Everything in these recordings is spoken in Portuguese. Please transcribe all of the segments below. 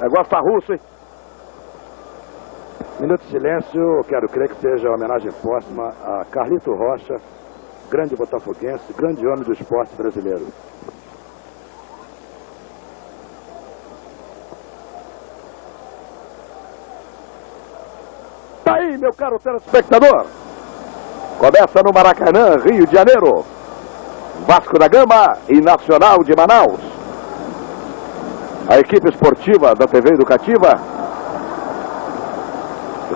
Negócio tá russo, hein? Minuto de silêncio, quero crer que seja uma homenagem póstuma a Carlito Rocha, grande botafoguense, grande homem do esporte brasileiro. Tá aí, meu caro telespectador. Começa no Maracanã, Rio de Janeiro. Vasco da Gama e Nacional de Manaus. A equipe esportiva da TV Educativa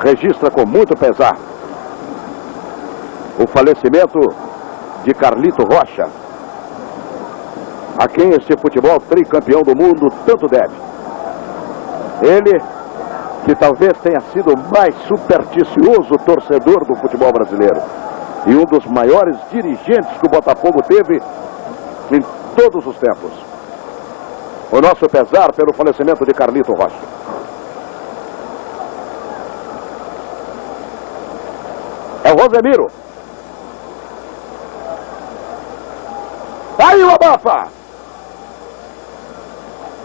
registra com muito pesar o falecimento de Carlito Rocha, a quem este futebol tricampeão do mundo tanto deve. Ele, que talvez tenha sido o mais supersticioso torcedor do futebol brasileiro e um dos maiores dirigentes que o Botafogo teve em todos os tempos. O nosso pesar pelo falecimento de Carlito Rocha. É o Rosemiro. Aí o abafa.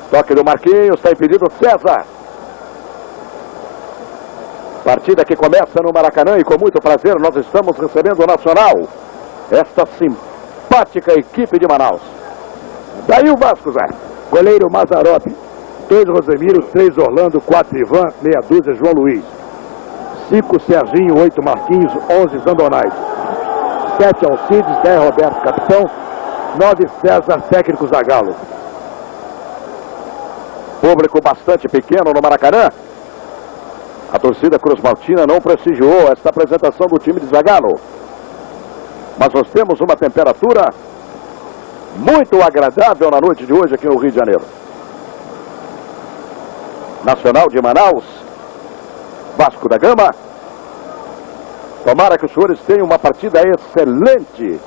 Toque do Marquinhos, está impedido César. Partida que começa no Maracanã e com muito prazer nós estamos recebendo o Nacional. Esta simpática equipe de Manaus. Daí o Vasco, Zé. Goleiro Mazzaropi, 2 Rosemiro, 3 Orlando, 4 Ivan, meia dúzia João Luiz. 5 Serginho, 8 Marquinhos, 11 Zandonais. 7 Alcides, 10 Roberto capitão, 9 César, técnico Zagallo. Público bastante pequeno no Maracanã. A torcida Cruz Maltina não prestigiou esta apresentação do time de Zagallo. Mas nós temos uma temperatura muito agradável na noite de hoje aqui no Rio de Janeiro. Nacional de Manaus, Vasco da Gama. Tomara que os senhores tenham uma partida excelente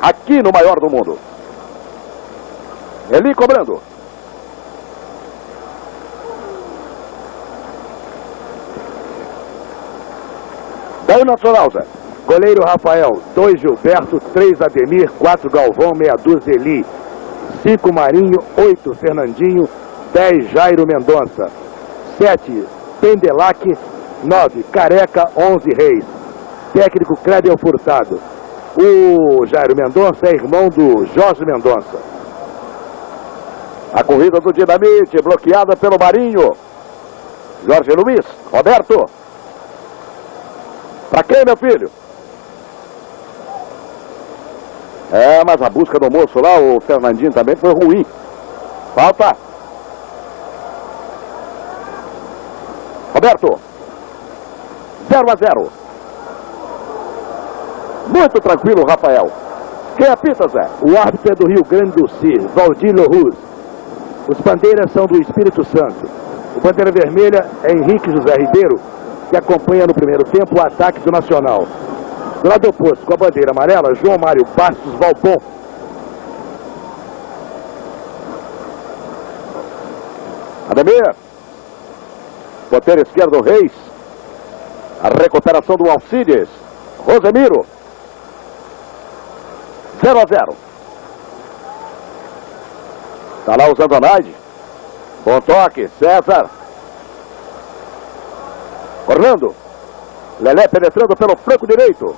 aqui no maior do mundo. Eli cobrando. Daí o Nacional, Zé. Goleiro Rafael, 2 Gilberto, 3 Ademir, 4 Galvão, meia dúzia Eli. 5 Marinho, 8 Fernandinho, 10 Jairo Mendonça. 7 Pendelac, 9 Careca, 11 Reis. Técnico Cléber Furtado. O Jairo Mendonça é irmão do Jorge Mendonça. A corrida do Dinamite, bloqueada pelo Marinho. Jorge Luiz, Roberto. Pra quem, meu filho? É, mas a busca do moço lá, o Fernandinho, também foi ruim. Falta. Roberto. 0-0. Muito tranquilo, Rafael. Quem apita, Zé? O árbitro é do Rio Grande do Sul, Valdir Loruz. Os bandeiras são do Espírito Santo. O bandeira vermelha é Henrique José Ribeiro, que acompanha no primeiro tempo o ataque do Nacional. Do lado oposto, com a bandeira amarela, João Mário Bastos Valbon. Ademir. Ponteiro esquerdo, Reis. A recuperação do Alcides. Rosemiro. 0-0. Está lá o Zandonaide. Bom toque, César. Orlando. Lelé penetrando pelo flanco direito.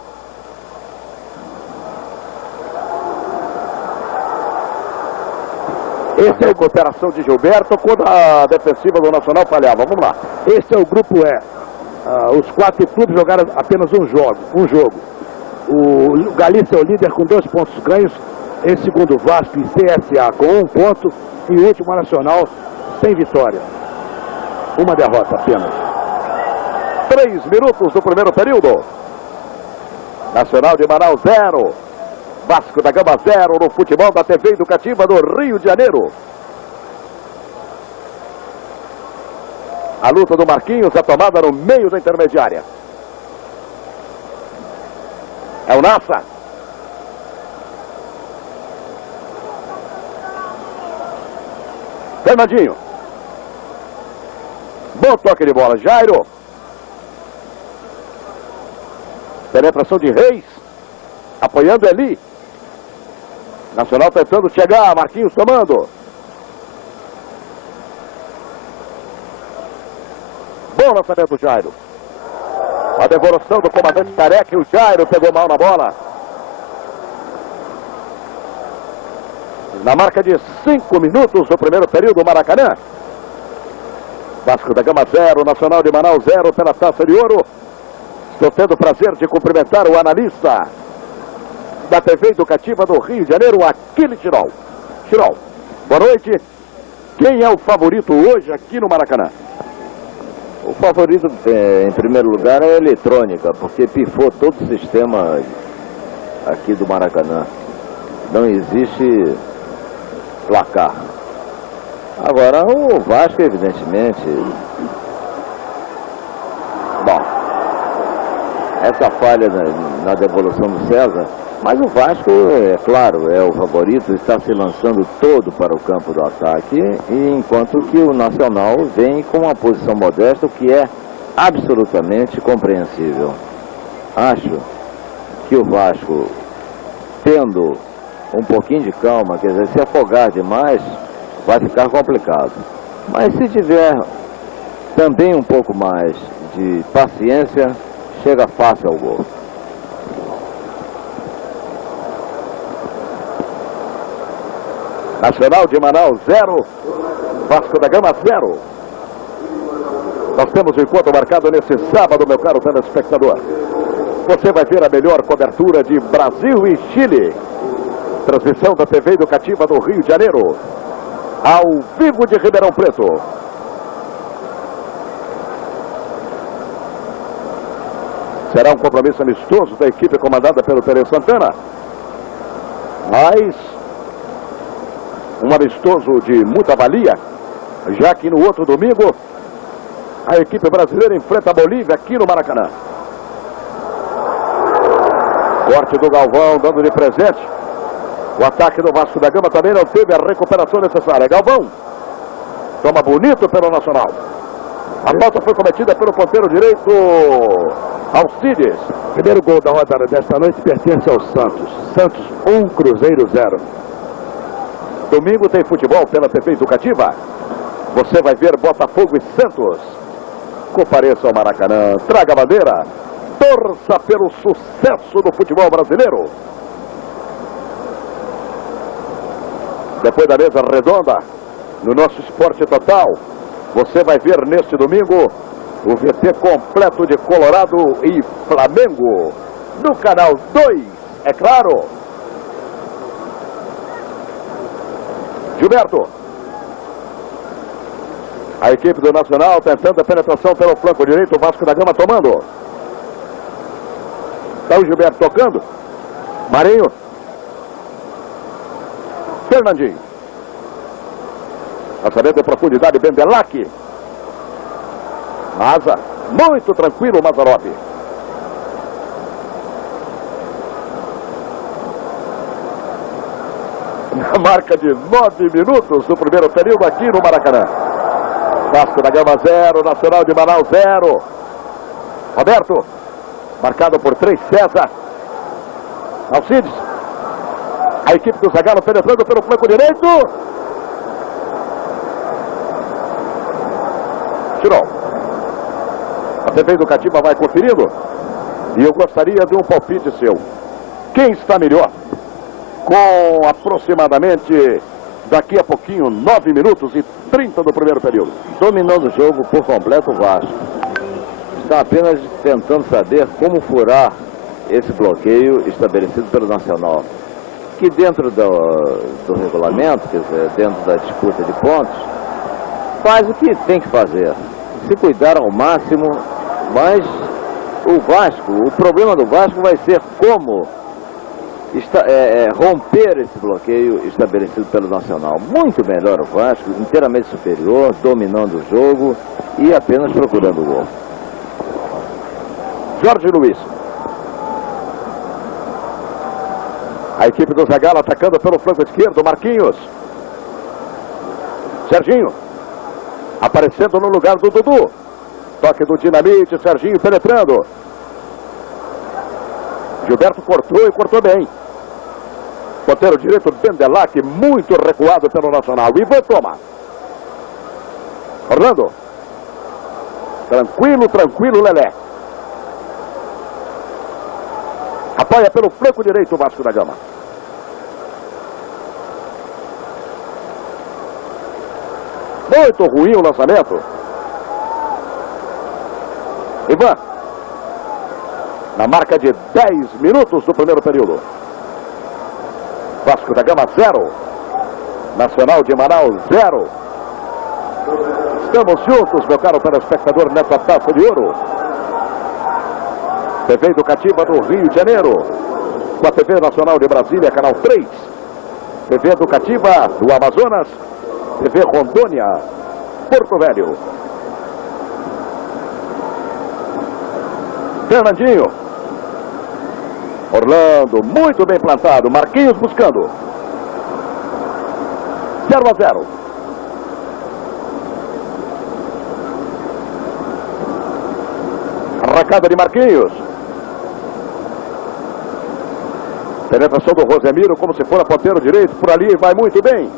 Essa é a recuperação de Gilberto quando a defensiva do Nacional falhava. Vamos lá. Esse é o grupo E. Os 4 clubes jogaram apenas um jogo. O Galícia é o líder com 2 pontos ganhos. Em segundo, Vasco e CSA com 1 ponto. E o último, Nacional, sem vitória. Uma derrota apenas. 3 minutos do primeiro período. Nacional de Manaus 0. Vasco da Gama 0 no futebol da TV Educativa do Rio de Janeiro. A luta do Marquinhos é tomada no meio da intermediária. É o Nassa. Fernandinho. Bom toque de bola, Jairo. Penetração de Reis. Apoiando Eli. Nacional tentando chegar, Marquinhos tomando. Bom lançamento do Jairo. A devolução do comandante Tarek. O Jairo pegou mal na bola. Na marca de 5 minutos do primeiro período, o Maracanã. Vasco da Gama 0, Nacional de Manaus 0 pela Taça de Ouro. Estou tendo o prazer de cumprimentar o analista da TV Educativa do Rio de Janeiro, Aquiles Tirol. Tirol, boa noite. Quem é o favorito hoje aqui no Maracanã? O favorito, em primeiro lugar, é a eletrônica, porque pifou todo o sistema aqui do Maracanã. Não existe placar. Agora, o Vasco, evidentemente... Bom, essa falha na devolução do César, mas o Vasco, é claro, é o favorito, está se lançando todo para o campo do ataque, e enquanto que o Nacional vem com uma posição modesta, o que é absolutamente compreensível. Acho que o Vasco, tendo um pouquinho de calma, quer dizer, se afogar demais, vai ficar complicado. Mas se tiver também um pouco mais de paciência, chega fácil ao gol. Nacional de Manaus 0, Vasco da Gama 0. Nós temos um encontro marcado nesse sábado, meu caro telespectador. Você vai ver a melhor cobertura de Brasil e Chile. Transmissão da TV Educativa do Rio de Janeiro. Ao vivo de Ribeirão Preto. Será um compromisso amistoso da equipe comandada pelo Tele Santana. Mas um amistoso de muita valia, já que no outro domingo a equipe brasileira enfrenta a Bolívia aqui no Maracanã. Corte do Galvão dando de presente. O ataque do Vasco da Gama também não teve a recuperação necessária. Galvão toma bonito pelo Nacional. A falta foi cometida pelo ponteiro direito Alcides. Primeiro gol da rodada desta noite pertence ao Santos. Santos 1, Cruzeiro 0. Domingo tem futebol pela TV Educativa. Você vai ver Botafogo e Santos. Compareça ao Maracanã, traga a bandeira, torça pelo sucesso do futebol brasileiro. Depois da mesa redonda, no nosso Esporte Total, você vai ver neste domingo o VT completo de Colorado e Flamengo. No canal 2, é claro. Gilberto. A equipe do Nacional tentando a penetração pelo flanco direito. O Vasco da Gama tomando. Está o Gilberto tocando. Marinho. Fernandinho. Lançamento de profundidade, Bendelac. Maza. Muito tranquilo, Mazarop. Na marca de 9 minutos do primeiro período aqui no Maracanã. Vasco da Gama 0, Nacional de Manaus 0. Roberto, marcado por 3, César. Alcides. A equipe do Zagallo penetrando pelo flanco direito. Tirou. A TV Educativa vai conferindo. E eu gostaria de um palpite seu. Quem está melhor? Com aproximadamente, daqui a pouquinho, 9 minutos e 30 do primeiro período. Dominando o jogo por completo o Vasco. Está apenas tentando saber como furar esse bloqueio estabelecido pelo Nacional. Que dentro do regulamento, quer dizer, dentro da disputa de pontos, faz o que tem que fazer. Se cuidar ao máximo, mas o Vasco, o problema do Vasco vai ser como romper esse bloqueio estabelecido pelo Nacional. Muito melhor o Vasco, inteiramente superior, dominando o jogo e apenas procurando o gol. Jorge Luiz. A equipe do Zagallo atacando pelo flanco esquerdo, Marquinhos. Serginho. Aparecendo no lugar do Dudu. Toque do Dinamite, Serginho penetrando. Gilberto cortou e cortou bem. Ponteiro direito, Bendelac, muito recuado pelo Nacional. Ivan toma. Orlando. Tranquilo, tranquilo, Lelé. Apoia pelo flanco direito o Vasco da Gama. Muito ruim o lançamento. Ivan. Na marca de 10 minutos do primeiro período. Vasco da Gama 0. Nacional de Manaus 0. Estamos juntos, meu caro telespectador, nessa taça de ouro. TV Educativa do Rio de Janeiro. Com a TV Nacional de Brasília, canal 3. TV Educativa do Amazonas. TV Rondônia, Porto Velho. Fernandinho. Orlando, muito bem plantado. Marquinhos buscando. 0-0. Arrancada de Marquinhos. Penetração do Rosemiro, como se for a ponteiro direito. Por ali, vai muito bem.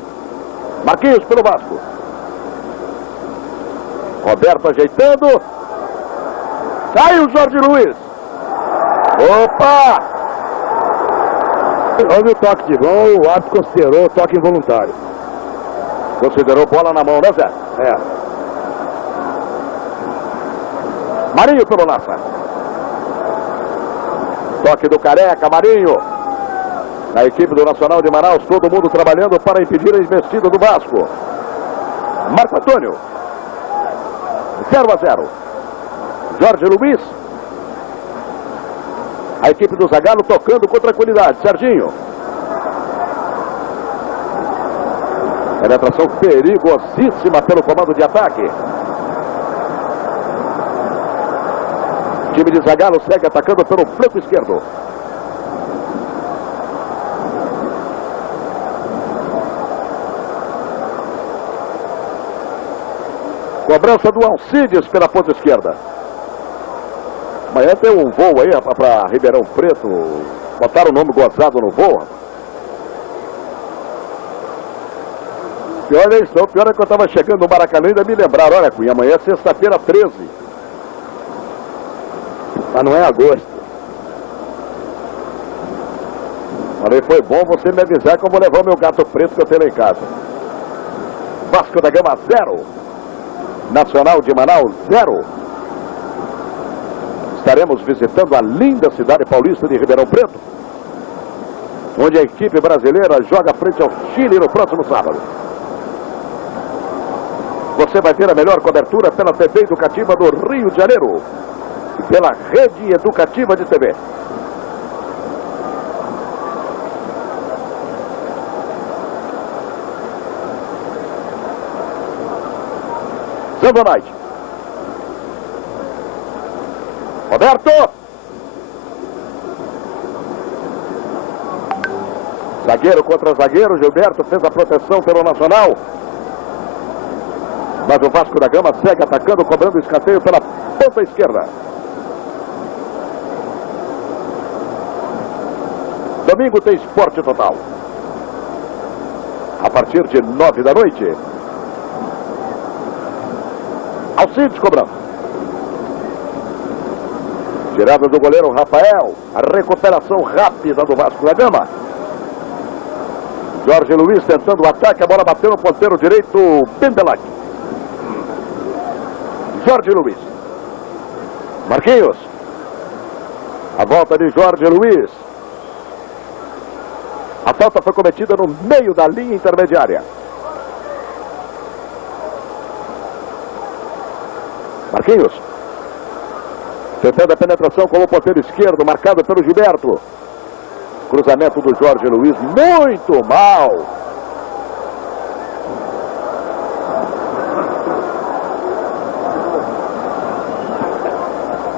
Marquinhos pelo Vasco. Roberto ajeitando. Sai o Jorge Luiz. Opa! Houve o toque de mão, o árbitro considerou o toque involuntário. Considerou bola na mão, né, Zé? É. Marinho pelo Laça. Toque do Careca, Marinho. Na equipe do Nacional de Manaus, todo mundo trabalhando para impedir a investida do Vasco. Marco Antônio. 0-0. Jorge Luiz. A equipe do Zagallo tocando com tranquilidade. Serginho. Penetração perigosíssima pelo comando de ataque. O time de Zagallo segue atacando pelo flanco esquerdo. Cobrança do Alcides pela ponta esquerda. Amanhã tem um voo aí, rapaz, para Ribeirão Preto. Botaram o nome gozado no voo, rapaz. Pior é isso, pior é que eu estava chegando no Maracanã e ainda me lembraram. Olha, Cunha, amanhã é sexta-feira 13. Mas não é agosto. Falei, foi bom você me avisar que eu vou levar o meu gato preto que eu tenho lá em casa. Vasco da Gama 0. Nacional de Manaus 0. Estaremos visitando a linda cidade paulista de Ribeirão Preto, onde a equipe brasileira joga frente ao Chile no próximo sábado. Você vai ter a melhor cobertura pela TV Educativa do Rio de Janeiro e pela Rede Educativa de TV. Zandonite. Roberto. Zagueiro contra zagueiro. Gilberto fez a proteção pelo Nacional. Mas o Vasco da Gama segue atacando, cobrando o escanteio pela ponta esquerda. Domingo tem Esporte Total. A partir de 9 da noite. Alcides cobrando. Tirada do goleiro Rafael. A recuperação rápida do Vasco da Gama. Jorge Luiz tentando o ataque. A bola bateu no ponteiro direito. Bendelac. Jorge Luiz. Marquinhos. A volta de Jorge Luiz. A falta foi cometida no meio da linha intermediária. Marquinhos. Tentando a penetração com o ponteiro esquerdo, marcado pelo Gilberto. Cruzamento do Jorge Luiz, muito mal.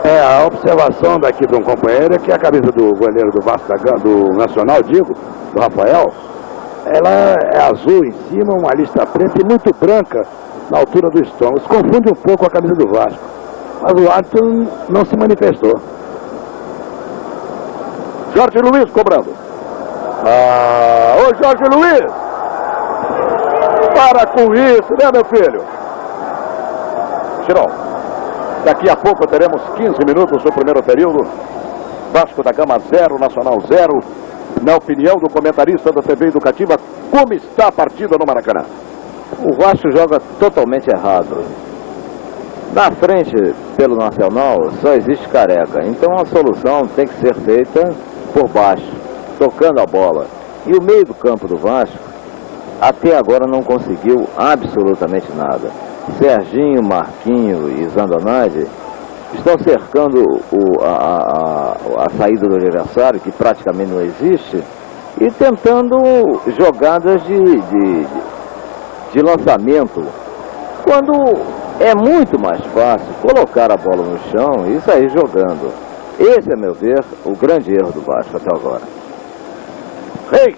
A observação daqui de um companheiro é que a camisa do goleiro do Vasco da Gama, do Nacional, digo, do Rafael, ela é azul em cima, uma lista preta e muito branca na altura do estômago. Se confunde um pouco com a camisa do Vasco. Mas o árbitro não se manifestou. Jorge Luiz cobrando. Ô Jorge Luiz! Para com isso, né, meu filho? Tirou. Daqui a pouco teremos 15 minutos do primeiro período. Vasco da Gama 0, Nacional 0. Na opinião do comentarista da TV Educativa, como está a partida no Maracanã? O Vasco joga totalmente errado. Na frente, pelo Nacional, só existe Careca. Então a solução tem que ser feita por baixo, tocando a bola. E o meio do campo do Vasco, até agora não conseguiu absolutamente nada. Serginho, Marquinho e Zandonade estão cercando a saída do adversário, que praticamente não existe, e tentando jogadas de lançamento, quando é muito mais fácil colocar a bola no chão e sair jogando. Esse, a meu ver, o grande erro do Vasco até agora. Reis,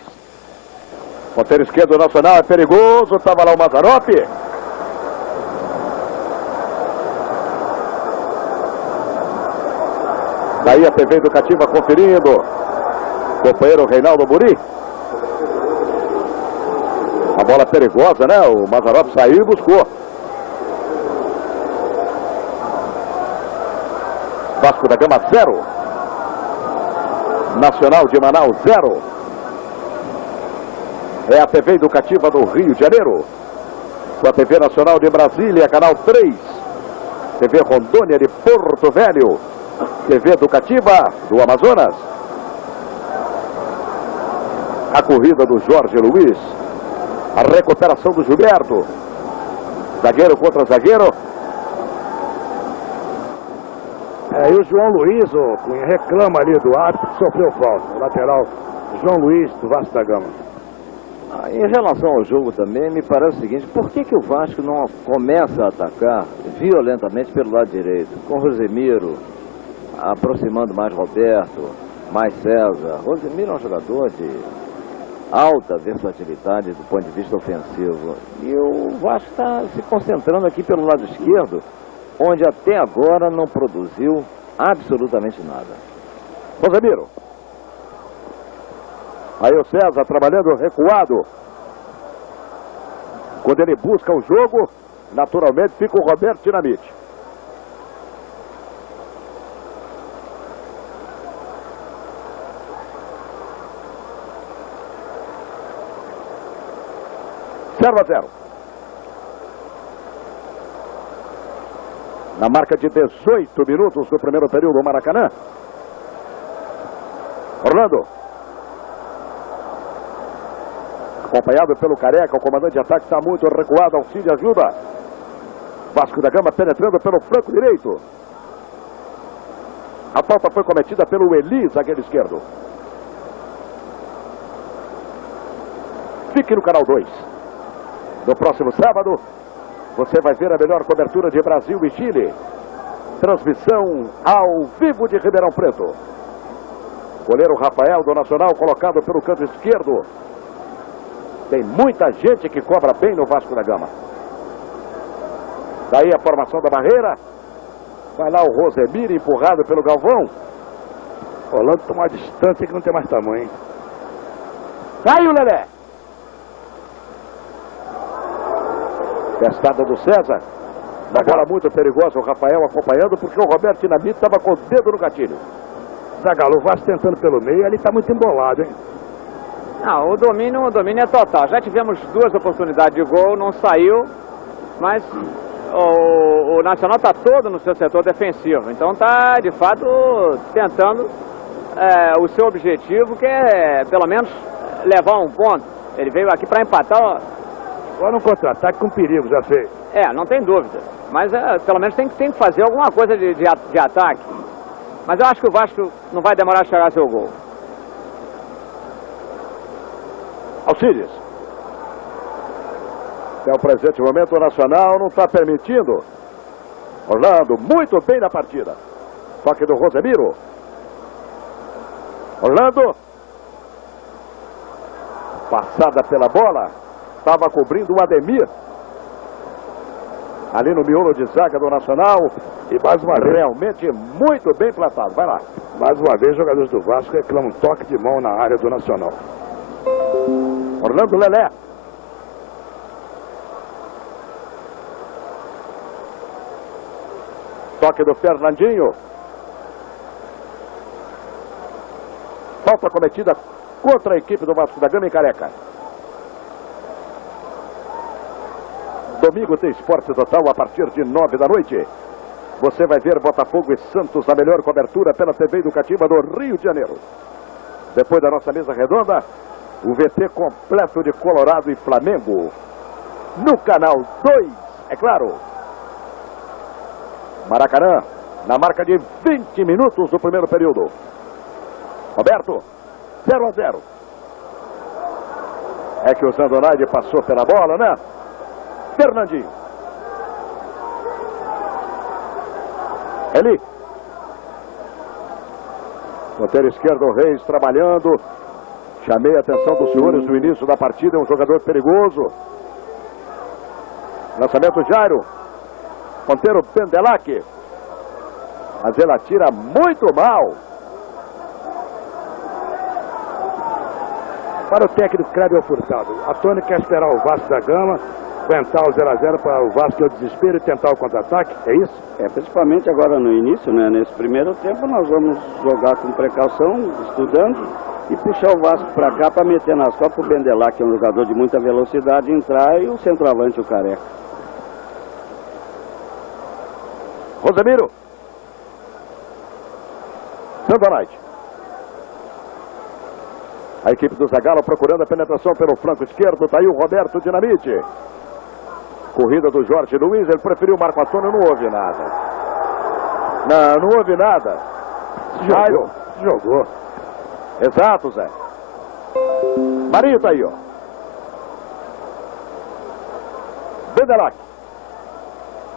ponteiro esquerdo Nacional, é perigoso, estava lá o Mazzaropi. Daí a TV Educativa conferindo. Companheiro Reinaldo Muri. A bola perigosa, né? O Mazzaropi saiu e buscou. Vasco da Gama 0. Nacional de Manaus 0. É a TV Educativa do Rio de Janeiro. Com a TV Nacional de Brasília, canal 3. TV Rondônia de Porto Velho. TV Educativa do Amazonas. A corrida do Jorge Luiz. A recuperação do Gilberto. Zagueiro contra zagueiro. E o João Luiz, o Cunha, reclama ali do árbitro que sofreu falta. O lateral João Luiz do Vasco da Gama. Em relação ao jogo também, me parece o seguinte: por que o Vasco não começa a atacar violentamente pelo lado direito? Com Rosemiro aproximando mais Roberto, mais César. Rosemiro é um jogador de alta versatilidade do ponto de vista ofensivo. E o Vasco está se concentrando aqui pelo lado esquerdo, onde até agora não produziu absolutamente nada. Rosemiro. Aí o César trabalhando recuado. Quando ele busca o jogo, naturalmente fica o Roberto Dinamite. Zero a 0. Na marca de 18 minutos do primeiro período do Maracanã. Orlando. Acompanhado pelo Careca, o comandante de ataque está muito recuado. Alcide ajuda. Vasco da Gama penetrando pelo flanco direito. A falta foi cometida pelo Eli, zagueiro esquerdo. Fique no canal 2. No próximo sábado, você vai ver a melhor cobertura de Brasil e Chile. Transmissão ao vivo de Ribeirão Preto. Goleiro Rafael do Nacional colocado pelo canto esquerdo. Tem muita gente que cobra bem no Vasco da Gama. Daí a formação da barreira. Vai lá o Rosemiro empurrado pelo Galvão. Orlando tomou uma distância que não tem mais tamanho. Caiu, Lelé. Testada do César. Uma bola muito perigosa, o Rafael acompanhando, porque o Roberto Dinamite estava com o dedo no gatilho. Zagallo, o Vasco tentando pelo meio, ele está muito embolado, hein? Não, o domínio é total. Já tivemos 2 oportunidades de gol, não saiu, mas o Nacional está todo no seu setor defensivo. Então está, de fato, tentando o seu objetivo, que é, pelo menos, levar um ponto. Ele veio aqui para empatar. Agora um contra-ataque com perigo, já fez. Não tem dúvida. Mas pelo menos tem que fazer alguma coisa de ataque. Mas eu acho que o Vasco não vai demorar a chegar ao seu gol. Alcides. Até o presente momento o Nacional não está permitindo. Orlando muito bem na partida. Toque do Rosemiro. Orlando. Passada pela bola. Estava cobrindo o Ademir. Ali no miolo de zaga do Nacional. E mais uma vez, realmente muito bem plantado. Vai lá. Mais uma vez, jogadores do Vasco reclamam um toque de mão na área do Nacional. Orlando Lelé. Toque do Fernandinho. Falta cometida contra a equipe do Vasco da Gama em Careca. Domingo tem Esporte Total a partir de 9 da noite. Você vai ver Botafogo e Santos, a melhor cobertura pela TV educativa do Rio de Janeiro. Depois da nossa mesa redonda, o VT completo de Colorado e Flamengo. No canal 2, é claro. Maracanã, na marca de 20 minutos do primeiro período. Roberto, 0-0. É que o Zandonaide passou pela bola, né? Fernandinho. Eli. Ponteiro esquerdo, o Reis trabalhando. Chamei a atenção dos senhores no início da partida. É um jogador perigoso. Lançamento Jairo. Ponteiro Pendelac. Mas ele atira muito mal. Para o técnico Kleber Furtado, a Tony quer esperar o Vasco da Gama, aguentar o 0-0 para o Vasco ter o desespero e tentar o contra-ataque, é isso? Principalmente agora no início, né? Nesse primeiro tempo nós vamos jogar com precaução, estudando e puxar o Vasco para cá para meter nas costas o Bendelac, que é um jogador de muita velocidade, entrar, e o centroavante, o Careca. Rosemiro. Zandonaide. A equipe do Zagallo procurando a penetração pelo flanco esquerdo. Tá aí o Roberto Dinamite. Corrida do Jorge Luiz. Ele preferiu o Marco Antônio. Não houve nada. Não houve nada. Jogou. Exato, Zé. Marinho tá aí, ó. Bendelac.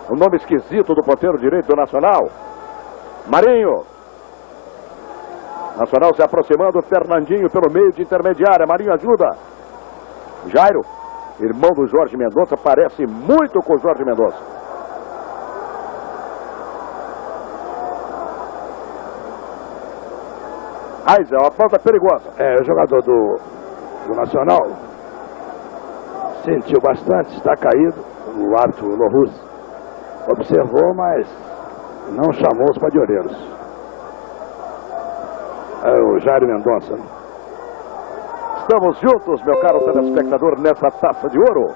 O nome esquisito do ponteiro direito do Nacional. Marinho. Nacional se aproximando, Fernandinho pelo meio de intermediária. Marinho ajuda. Jairo, irmão do Jorge Mendonça, parece muito com o Jorge Mendonça. Aiza, uma falta perigosa. O jogador do Nacional sentiu bastante, está caído. O árbitro Lohus observou, mas não chamou os padioreiros. É o Jairo Mendonça. Estamos juntos, meu caro telespectador, nessa taça de ouro.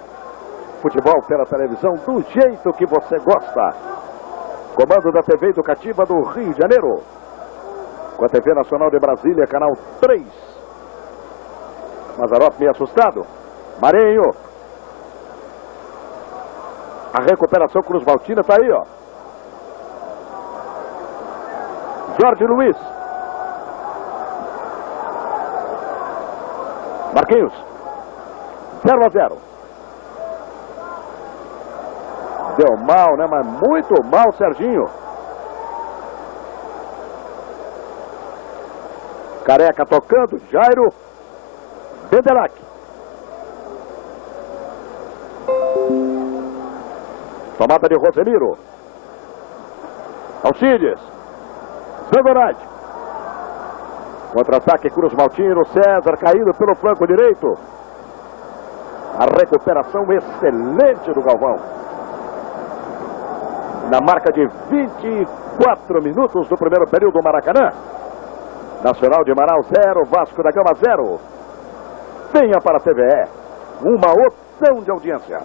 Futebol pela televisão do jeito que você gosta. Comando da TV educativa do Rio de Janeiro. Com a TV Nacional de Brasília, canal 3. Mazzaropi meio assustado. Marinho. A recuperação Cruz Maltina tá aí, ó. Jorge Luiz. Marquinhos. 0-0. Deu mal, né? Mas muito mal, Serginho. Careca tocando. Jairo. Bendelac. Tomada de Rosemiro. Alcides. Zandonaide. Contra-ataque, Cruz Maltino, César caindo pelo flanco direito. A recuperação excelente do Galvão. Na marca de 24 minutos do primeiro período do Maracanã. Nacional de Manaus 0, Vasco da Gama 0. Venha para a TVE, uma opção de audiência.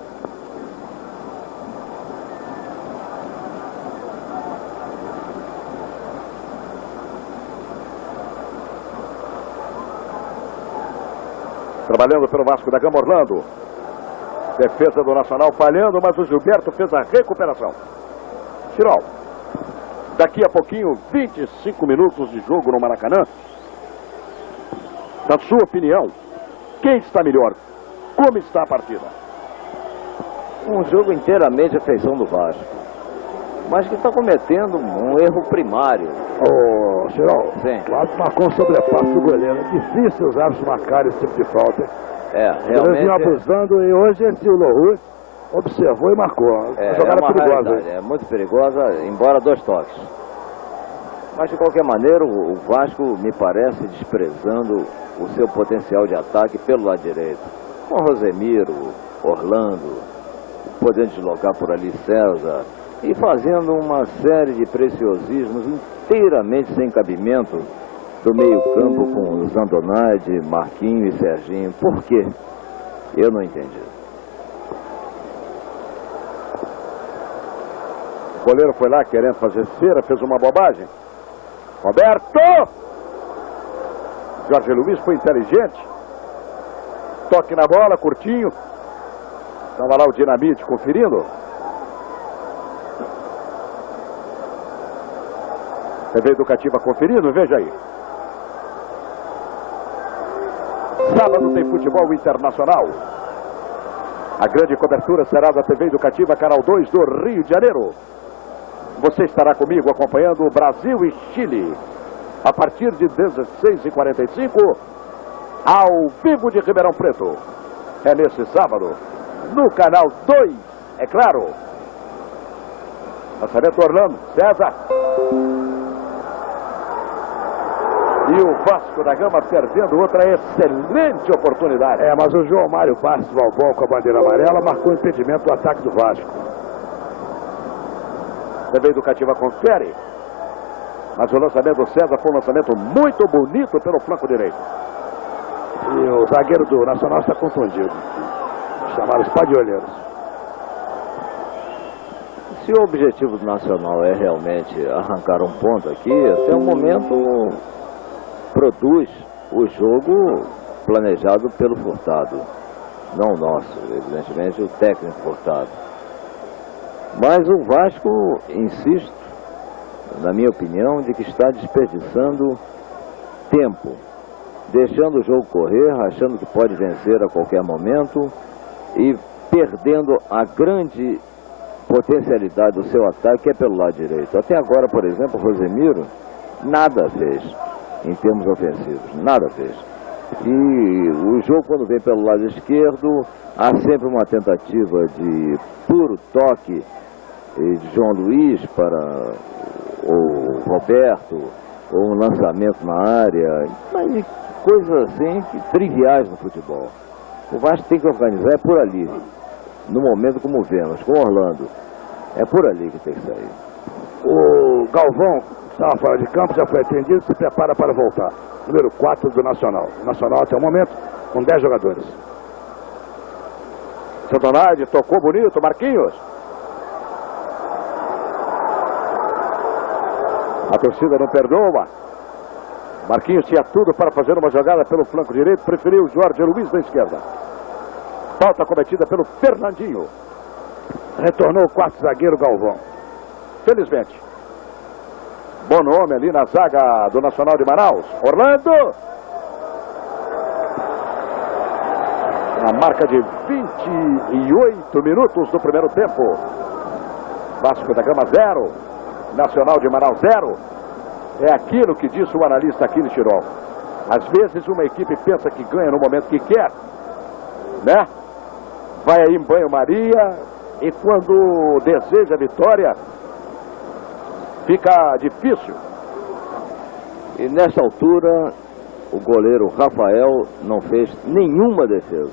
Trabalhando pelo Vasco da Gama, Orlando. Defesa do Nacional falhando, mas o Gilberto fez a recuperação. Tirol. Daqui a pouquinho, 25 minutos de jogo no Maracanã. Na sua opinião, quem está melhor? Como está a partida? Um jogo inteiramente a feição do Vasco, mas que está cometendo um erro primário. Ô, Chirol, Sim. o árbitro marcou um sobrepasso do goleiro. É difícil os árbitros marcarem esse tipo de falta. Eles vinham abusando e hoje esse Lohus observou e marcou. Uma jogada perigosa. É muito perigosa, embora 2 toques. Mas de qualquer maneira, o Vasco me parece desprezando o seu potencial de ataque pelo lado direito. Com Rosemiro, Orlando, podendo deslocar por ali César, e fazendo uma série de preciosismos inteiramente sem cabimento do meio-campo com os Antonade, Marquinho e Serginho. Por quê? Eu não entendi. O goleiro foi lá querendo fazer cera, fez uma bobagem. Roberto! Jorge Luiz foi inteligente. Toque na bola, curtinho. Estava lá o Dinamite conferindo. TV Educativa conferindo, veja aí. Sábado tem futebol internacional. A grande cobertura será da TV Educativa, Canal 2 do Rio de Janeiro. Você estará comigo acompanhando o Brasil e Chile. A partir de 16h45, ao vivo de Ribeirão Preto. É nesse sábado, no Canal 2, é claro. Lançamento Orlando, César. E o Vasco da Gama perdendo outra excelente oportunidade. Mas o João Mário Bastos Valbon com a bandeira amarela marcou impedimento do ataque do Vasco. TV Educativa confere. Mas o lançamento do César foi um lançamento muito bonito pelo flanco direito. E o zagueiro do Nacional está confundido. Chamaram os padolheiros. Se o objetivo do Nacional é realmente arrancar um ponto aqui, até o momento produz o jogo planejado pelo Furtado. Não o nosso, evidentemente o técnico Furtado. Mas o Vasco, insisto, na minha opinião, de que está desperdiçando tempo, deixando o jogo correr, achando que pode vencer a qualquer momento e perdendo a grande potencialidade do seu ataque, que é pelo lado direito. Até agora, por exemplo, o Rosemiro nada fez em termos ofensivos, nada fez. E o jogo, quando vem pelo lado esquerdo, há sempre uma tentativa de puro toque de João Luiz para o Roberto, ou um lançamento na área, mas coisas assim triviais no futebol. O Vasco tem que organizar, é por ali, no momento como vemos, com Orlando, é por ali que tem que sair. O Galvão estava fora de campo, já foi atendido, se prepara para voltar. Número 4 do Nacional. O Nacional até o momento com 10 jogadores. Santonade tocou bonito, Marquinhos. A torcida não perdoa. Marquinhos tinha tudo para fazer uma jogada pelo flanco direito, preferiu Jorge Luiz na esquerda. Falta cometida pelo Fernandinho. Retornou o quarto zagueiro Galvão. Felizmente. Bom nome ali na zaga do Nacional de Manaus. Orlando. Na marca de 28 minutos do primeiro tempo. Vasco da Gama 0. Nacional de Manaus 0. É aquilo que disse o analista Aquiles Tirol. Às vezes uma equipe pensa que ganha no momento que quer, né? Vai aí em banho-maria e quando deseja a vitória, fica difícil. E nessa altura, o goleiro Rafael não fez nenhuma defesa.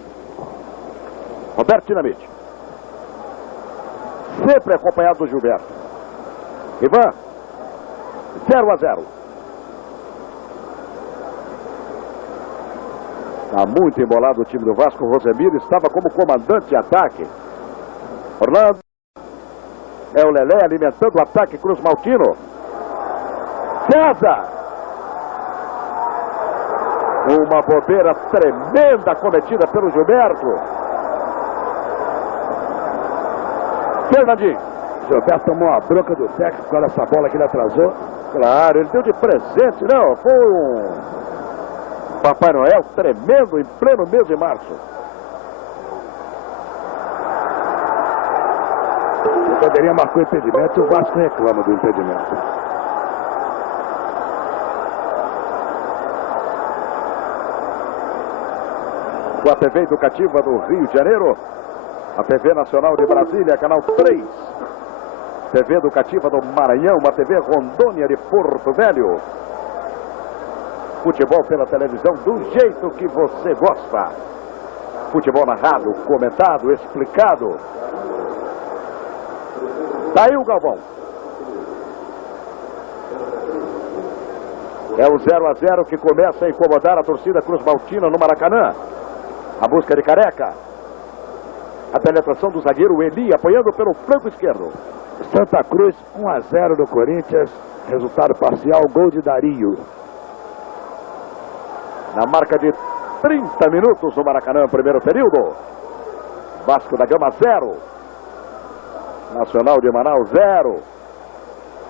Roberto Dinamite. Sempre acompanhado do Gilberto. Ivan, 0-0. Está muito embolado o time do Vasco. O Rosemiro estava como comandante de ataque. Orlando. É o Lelé alimentando o ataque Cruz Maltino. César. Uma bobeira tremenda cometida pelo Gilberto. Fernandinho. Gilberto tomou a bronca do técnico por causa dessa bola que ele atrasou. Claro, ele deu de presente, não. Foi um Papai Noel tremendo em pleno mês de março. O Bandeirinha marcou impedimento e o Vasco reclama do impedimento. Com a TV Educativa do Rio de Janeiro, a TV Nacional de Brasília, canal 3. TV Educativa do Maranhão, uma TV Rondônia de Porto Velho. Futebol pela televisão do jeito que você gosta. Futebol narrado, comentado, explicado. Saiu o Galvão. É o 0-0 que começa a incomodar a torcida Cruz Maltina no Maracanã. A busca de Careca. A penetração do zagueiro Eli, apoiando pelo flanco esquerdo. Santa Cruz, 1-0 do Corinthians. Resultado parcial, gol de Dario. Na marca de 30 minutos no Maracanã, primeiro período. Vasco da Gama 0. Nacional de Manaus 0.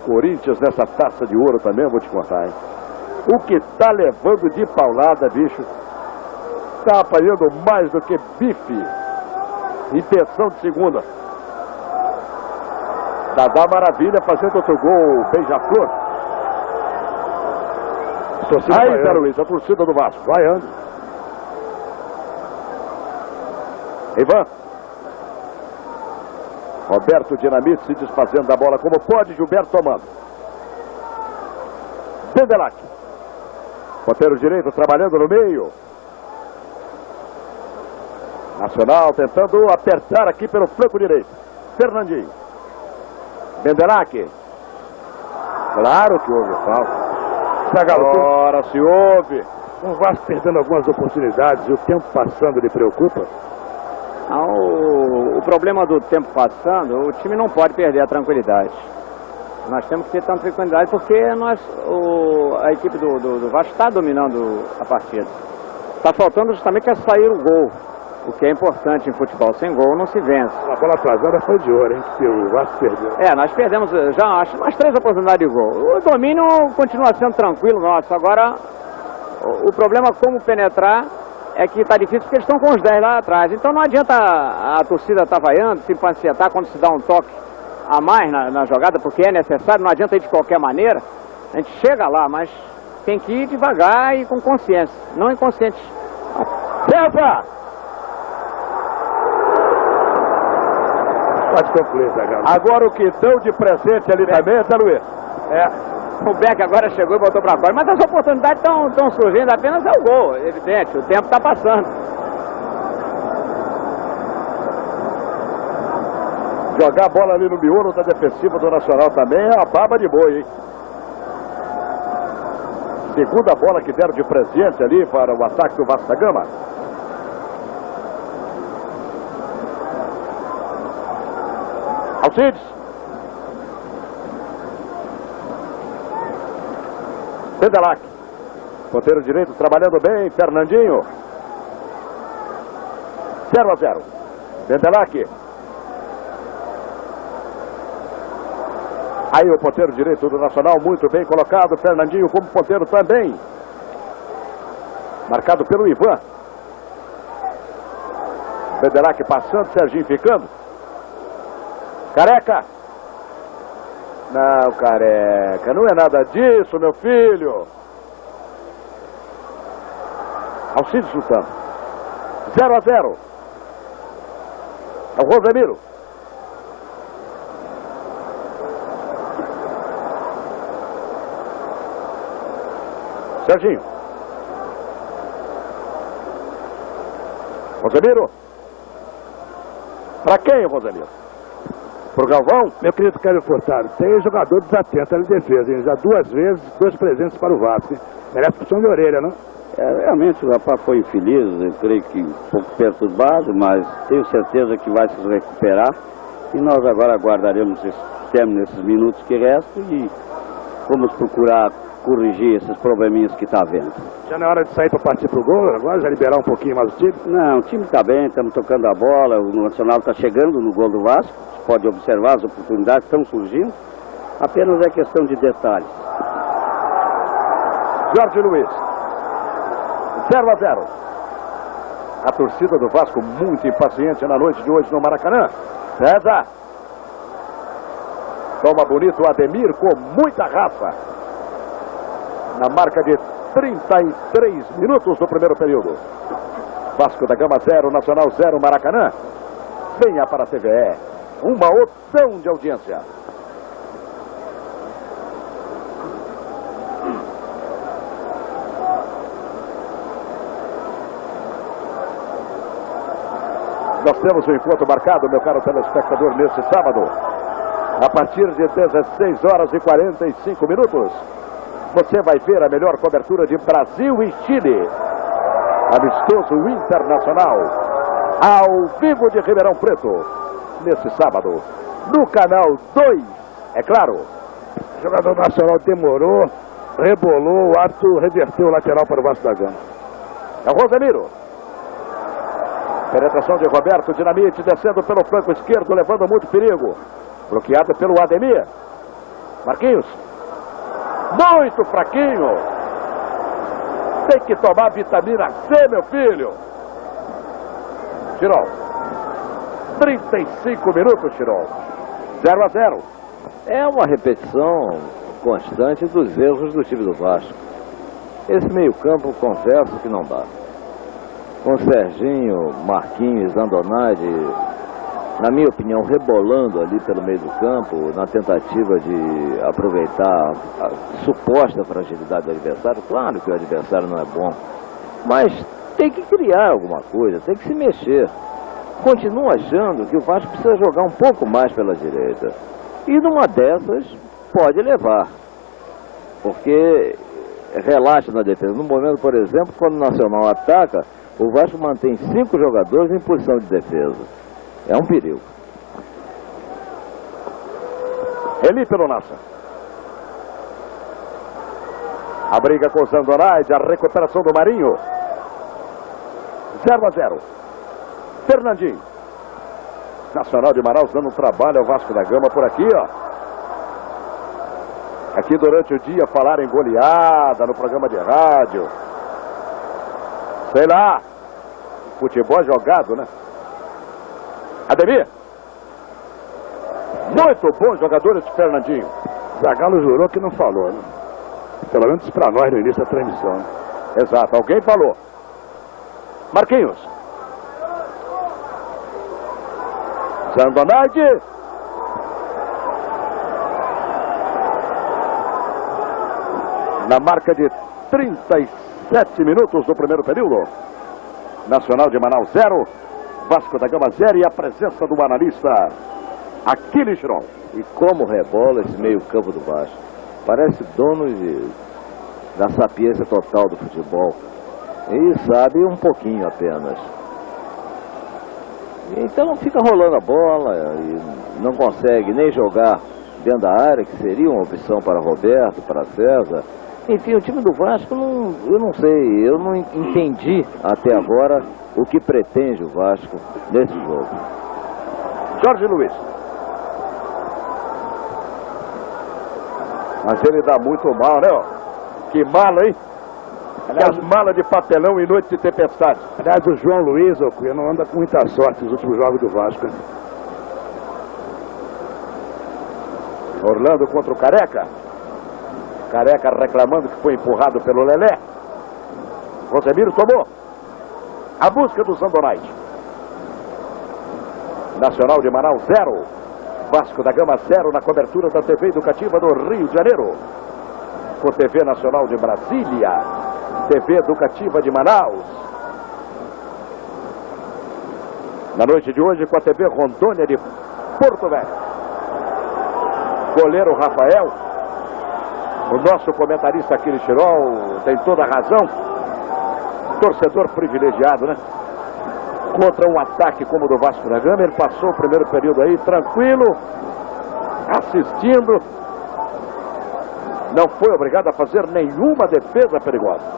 Corinthians nessa taça de ouro também, vou te contar, hein? O que tá levando de paulada, bicho, tá apanhando mais do que bife. Intenção de segunda. Dadá Maravilha fazendo outro gol, beija-flor. Aí, Zé Luiz, a torcida do Vasco. Vai, André. Ivan. Roberto Dinamite se desfazendo da bola como pode, Gilberto tomando. Bendelac. Ponteiro direito trabalhando no meio. Nacional tentando apertar aqui pelo flanco direito. Fernandinho. Bendelac. Claro que houve falta. Agora se houve. O Vasco perdendo algumas oportunidades e o tempo passando lhe preocupa? O problema do tempo passando, o time não pode perder a tranquilidade. Nós temos que ter tranquilidade porque a equipe do Vasco está dominando a partida. Está faltando justamente sair o gol, o que é importante em futebol. Sem gol não se vence. A bola atrasada foi de ouro, hein? Que o Vasco perdeu. Nós perdemos já acho umas 3 oportunidades de gol. O domínio continua sendo tranquilo nosso. Agora, o problema como penetrar é que está difícil porque eles estão com os 10 lá atrás. Então não adianta a torcida estar vaiando, se impacientar quando se dá um toque a mais na jogada, porque é necessário, não adianta ir de qualquer maneira. A gente chega lá, mas tem que ir devagar e com consciência, não inconsciente. César! Pode concluir, Zagallo. Agora o que dão de presente ali também, Zé Luiz? O Beck agora chegou e botou para fora, mas as oportunidades estão surgindo, apenas é o gol, evidente, o tempo está passando. Jogar a bola ali no miolo da defensiva do Nacional também é uma baba de boi, hein? Segunda bola que deram de presente ali para o ataque do Vasco da Gama. Alcides. Bendelac. Ponteiro direito trabalhando bem, Fernandinho. 0-0. Bendelac. Aí o ponteiro direito do Nacional, muito bem colocado. Fernandinho como ponteiro também. Marcado pelo Ivan. Bendelac passando, Serginho ficando. Careca. Não, Careca, não é nada disso, meu filho. Alcides chutando. 0-0. É o Rosemiro. Serginho. Rosemiro. Para quem, Rosemiro? Pro Galvão? Meu querido Célio Furtado, tem jogador desatento ali de defesa, hein? Já 2 vezes, 2 presentes para o Vasco, hein? Merece puxão de orelha, não? Realmente o rapaz foi infeliz, eu creio que um pouco perturbado, mas tenho certeza que vai se recuperar. E nós agora aguardaremos esse término nesses minutos que restam e vamos procurar corrigir esses probleminhas que está havendo. Já não é hora de sair para partir para o gol agora, já liberar um pouquinho mais o time? Não, o time está bem, estamos tocando a bola, o Nacional está chegando no gol do Vasco, você pode observar as oportunidades estão surgindo, apenas é questão de detalhes. Jorge Luiz. 0-0. A torcida do Vasco muito impaciente na noite de hoje no Maracanã. César. Toma bonito o Ademir com muita raça. Na marca de 33 minutos do primeiro período. Vasco da Gama 0, Nacional 0, Maracanã. Venha para a TVE. Uma opção de audiência. Nós temos um encontro marcado, meu caro telespectador, nesse sábado. A partir de 16 horas e 45 minutos, você vai ver a melhor cobertura de Brasil e Chile. Amistoso internacional, ao vivo de Ribeirão Preto, nesse sábado, no canal 2, é claro. O jogador nacional demorou, rebolou, o árbitro reverteu o lateral para o Vasco da Gama. É o Rosemiro. Penetração de Roberto Dinamite, descendo pelo flanco esquerdo, levando muito perigo. Bloqueado pelo Ademir. Marquinhos. Muito fraquinho. Tem que tomar vitamina C, meu filho. Tirol. 35 minutos, Tirol. 0-0. É uma repetição constante dos erros do time do Vasco. Esse meio-campo, confesso que não dá. Com Serginho, Marquinhos, Andonade, na minha opinião, rebolando ali pelo meio do campo, na tentativa de aproveitar a suposta fragilidade do adversário. Claro que o adversário não é bom, mas tem que criar alguma coisa, tem que se mexer. Continuo achando que o Vasco precisa jogar um pouco mais pela direita. E numa dessas, pode levar. Porque relaxa na defesa. No momento, por exemplo, quando o Nacional ataca, o Vasco mantém 5 jogadores em posição de defesa. É um perigo. Eli pelo Nassa. A briga com o Zandonaide, a recuperação do Marinho. 0-0. Fernandinho. Nacional de Manaus dando um trabalho ao Vasco da Gama por aqui, ó. Aqui durante o dia falaram em goleada no programa de rádio. Sei lá. Futebol jogado, né? Ademir. Muito bom jogador esse Fernandinho. Zagallo jurou que não falou, né? Pelo menos para nós no início da transmissão. Exato, alguém falou. Marquinhos. Zandonaide. Na marca de 37 minutos do primeiro período. Nacional de Manaus 0, Vasco da Gama 0 e a presença do analista Aquiles Chiron. E como rebola esse meio-campo do Vasco. Parece dono da sapiência total do futebol. E sabe um pouquinho apenas. Então fica rolando a bola e não consegue nem jogar dentro da área, que seria uma opção para Roberto, para César. Enfim, o time do Vasco, eu não sei, eu não entendi até agora o que pretende o Vasco nesse jogo. Jorge Luiz. Mas ele dá muito mal, né? Ó? Que mala, hein? Aliás, as malas de papelão em noite de tempestade. Aliás, o João Luiz, não anda com muita sorte nos últimos jogos do Vasco. Orlando contra o Careca. Careca reclamando que foi empurrado pelo Lelé. Rosemiro tomou. A busca do Zandonaide. Nacional de Manaus 0. Vasco da Gama 0 na cobertura da TV Educativa do Rio de Janeiro. Com TV Nacional de Brasília. TV Educativa de Manaus. Na noite de hoje com a TV Rondônia de Porto Velho. Goleiro Rafael. O nosso comentarista Aquiles Chiron tem toda a razão. Torcedor privilegiado, né? Contra um ataque como o do Vasco da Gama, ele passou o primeiro período aí tranquilo, assistindo. Não foi obrigado a fazer nenhuma defesa perigosa.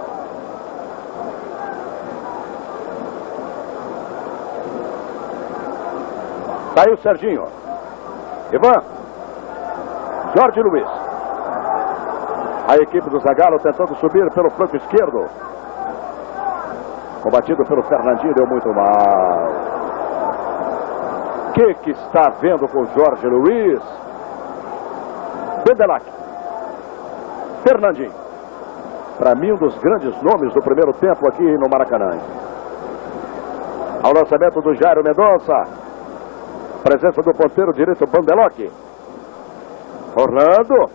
Tá aí o Serginho. Ivan. Jorge Luiz. A equipe do Zagallo tentando subir pelo flanco esquerdo. Combatido pelo Fernandinho, deu muito mal. O que está vendo com o Jorge Luiz? Bendelac. Fernandinho. Para mim, um dos grandes nomes do primeiro tempo aqui no Maracanã. Ao lançamento do Jairo Mendonça. Presença do ponteiro direito Bandeloc. Orlando.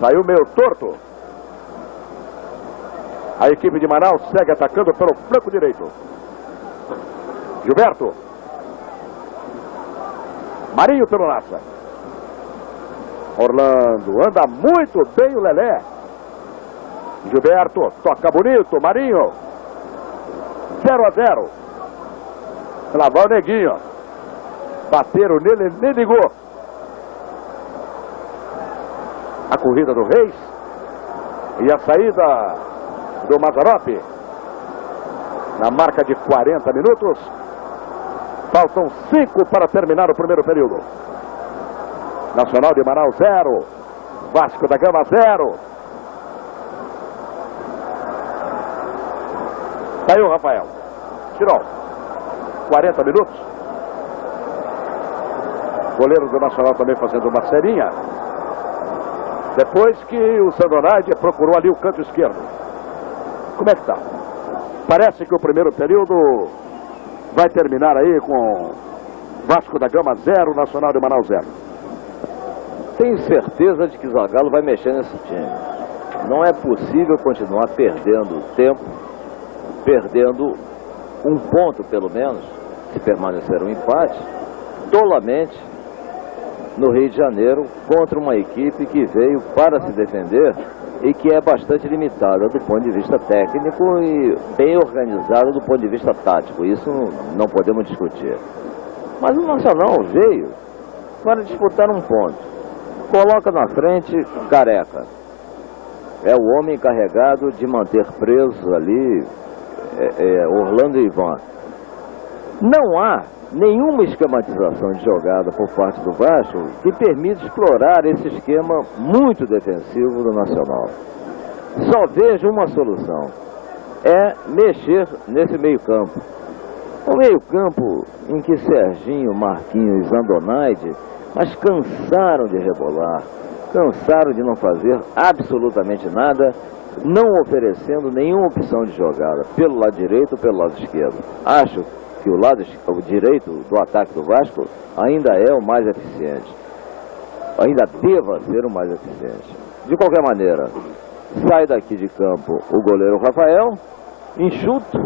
Saiu meio torto. A equipe de Manaus segue atacando pelo flanco direito. Gilberto. Marinho pelo Nassa. Orlando, anda muito bem o Lelé. Gilberto, toca bonito, Marinho. 0-0. Lá vai o Neguinho. Bateram nele, ele nem ligou. A corrida do Reis. E a saída do Mazzaropi. Na marca de 40 minutos. Faltam 5 para terminar o primeiro período. Nacional de Manaus 0. Vasco da Gama 0. Saiu, Rafael. Tirou. 40 minutos. Goleiro do Nacional também fazendo uma serinha. Depois que o Sandonaide procurou ali o canto esquerdo. Como é que tá? Parece que o primeiro período vai terminar aí com Vasco da Gama 0, Nacional de Manaus 0. Tenho certeza de que o Zagallo vai mexer nesse time. Não é possível continuar perdendo tempo, perdendo um ponto pelo menos, se permanecer um empate, tolamente no Rio de Janeiro contra uma equipe que veio para se defender e que é bastante limitada do ponto de vista técnico e bem organizada do ponto de vista tático. Isso não podemos discutir. Mas o Nacional veio para disputar um ponto. Coloca na frente Careca. É o homem encarregado de manter presos ali Orlando e Ivan. Não há nenhuma esquematização de jogada por parte do Vasco que permita explorar esse esquema muito defensivo do Nacional. Só vejo uma solução. É mexer nesse meio campo. O meio campo em que Serginho, Marquinhos e Zandonaide, mas cansaram de rebolar, cansaram de não fazer absolutamente nada, não oferecendo nenhuma opção de jogada, pelo lado direito ou pelo lado esquerdo. Acho que o lado direito do ataque do Vasco ainda é o mais eficiente. Ainda deva ser o mais eficiente. De qualquer maneira, sai daqui de campo o goleiro Rafael, enxuto,